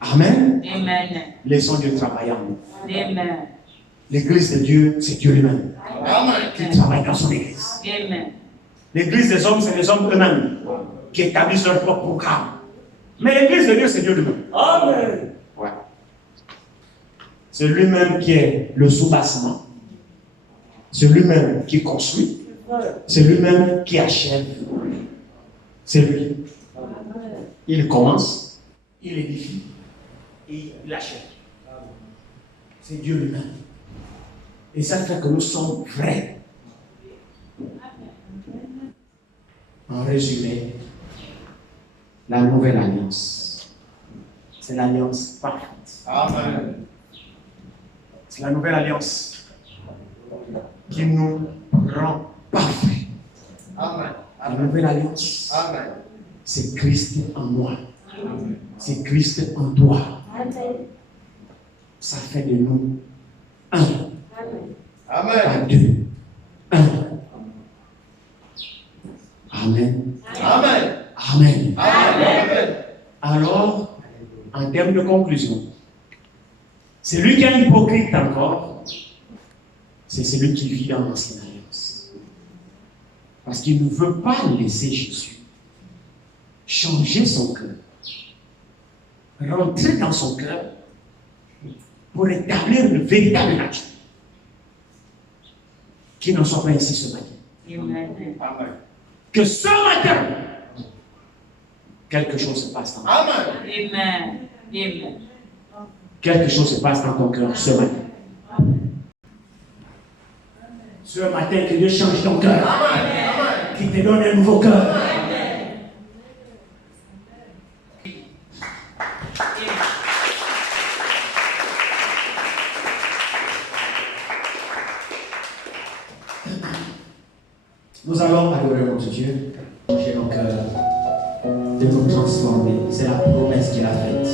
Amen. Amen. Laissons Dieu travailler en nous. Amen. L'église de Dieu, c'est Dieu lui-même Amen. qui travaille dans son église. Amen. L'église des hommes, c'est les hommes eux-mêmes qui établissent leur propre programme. Mais l'église de Dieu, c'est Dieu lui-même. Amen. Ouais. C'est lui-même qui est le soubassement. C'est lui-même qui construit. C'est lui-même qui achève. C'est lui. Il commence, il édifie et il achève. C'est Dieu lui-même. Et ça fait que nous sommes vrais. En résumé, la nouvelle alliance, c'est l'alliance parfaite. Amen. C'est la nouvelle alliance qui nous rend parfaits. Amen. La nouvelle alliance, Amen. c'est Christ en moi. C'est Christ en toi. Amen. Ça fait de nous un, Amen. pas Amen. deux. Un. Amen. Amen. Amen. Amen. Alors, en termes de conclusion, celui qui est hypocrite encore, c'est celui qui vit dans l'ancienne alliance. Parce qu'il ne veut pas laisser Jésus changer son cœur, rentrer dans son cœur pour établir une véritable nature qui n'en soit pas ici ce matin. Amen. Amen. Que ce matin, quelque chose se passe dans ton cœur. Amen. Amen. Amen. Quelque chose se passe dans ton cœur ce matin. Ce matin, que Dieu change ton cœur. Amen. Qu'il te donne un nouveau cœur. Nous allons adorer notre Dieu, changer nos cœurs, de nous transformer. C'est la promesse qu'il a faite.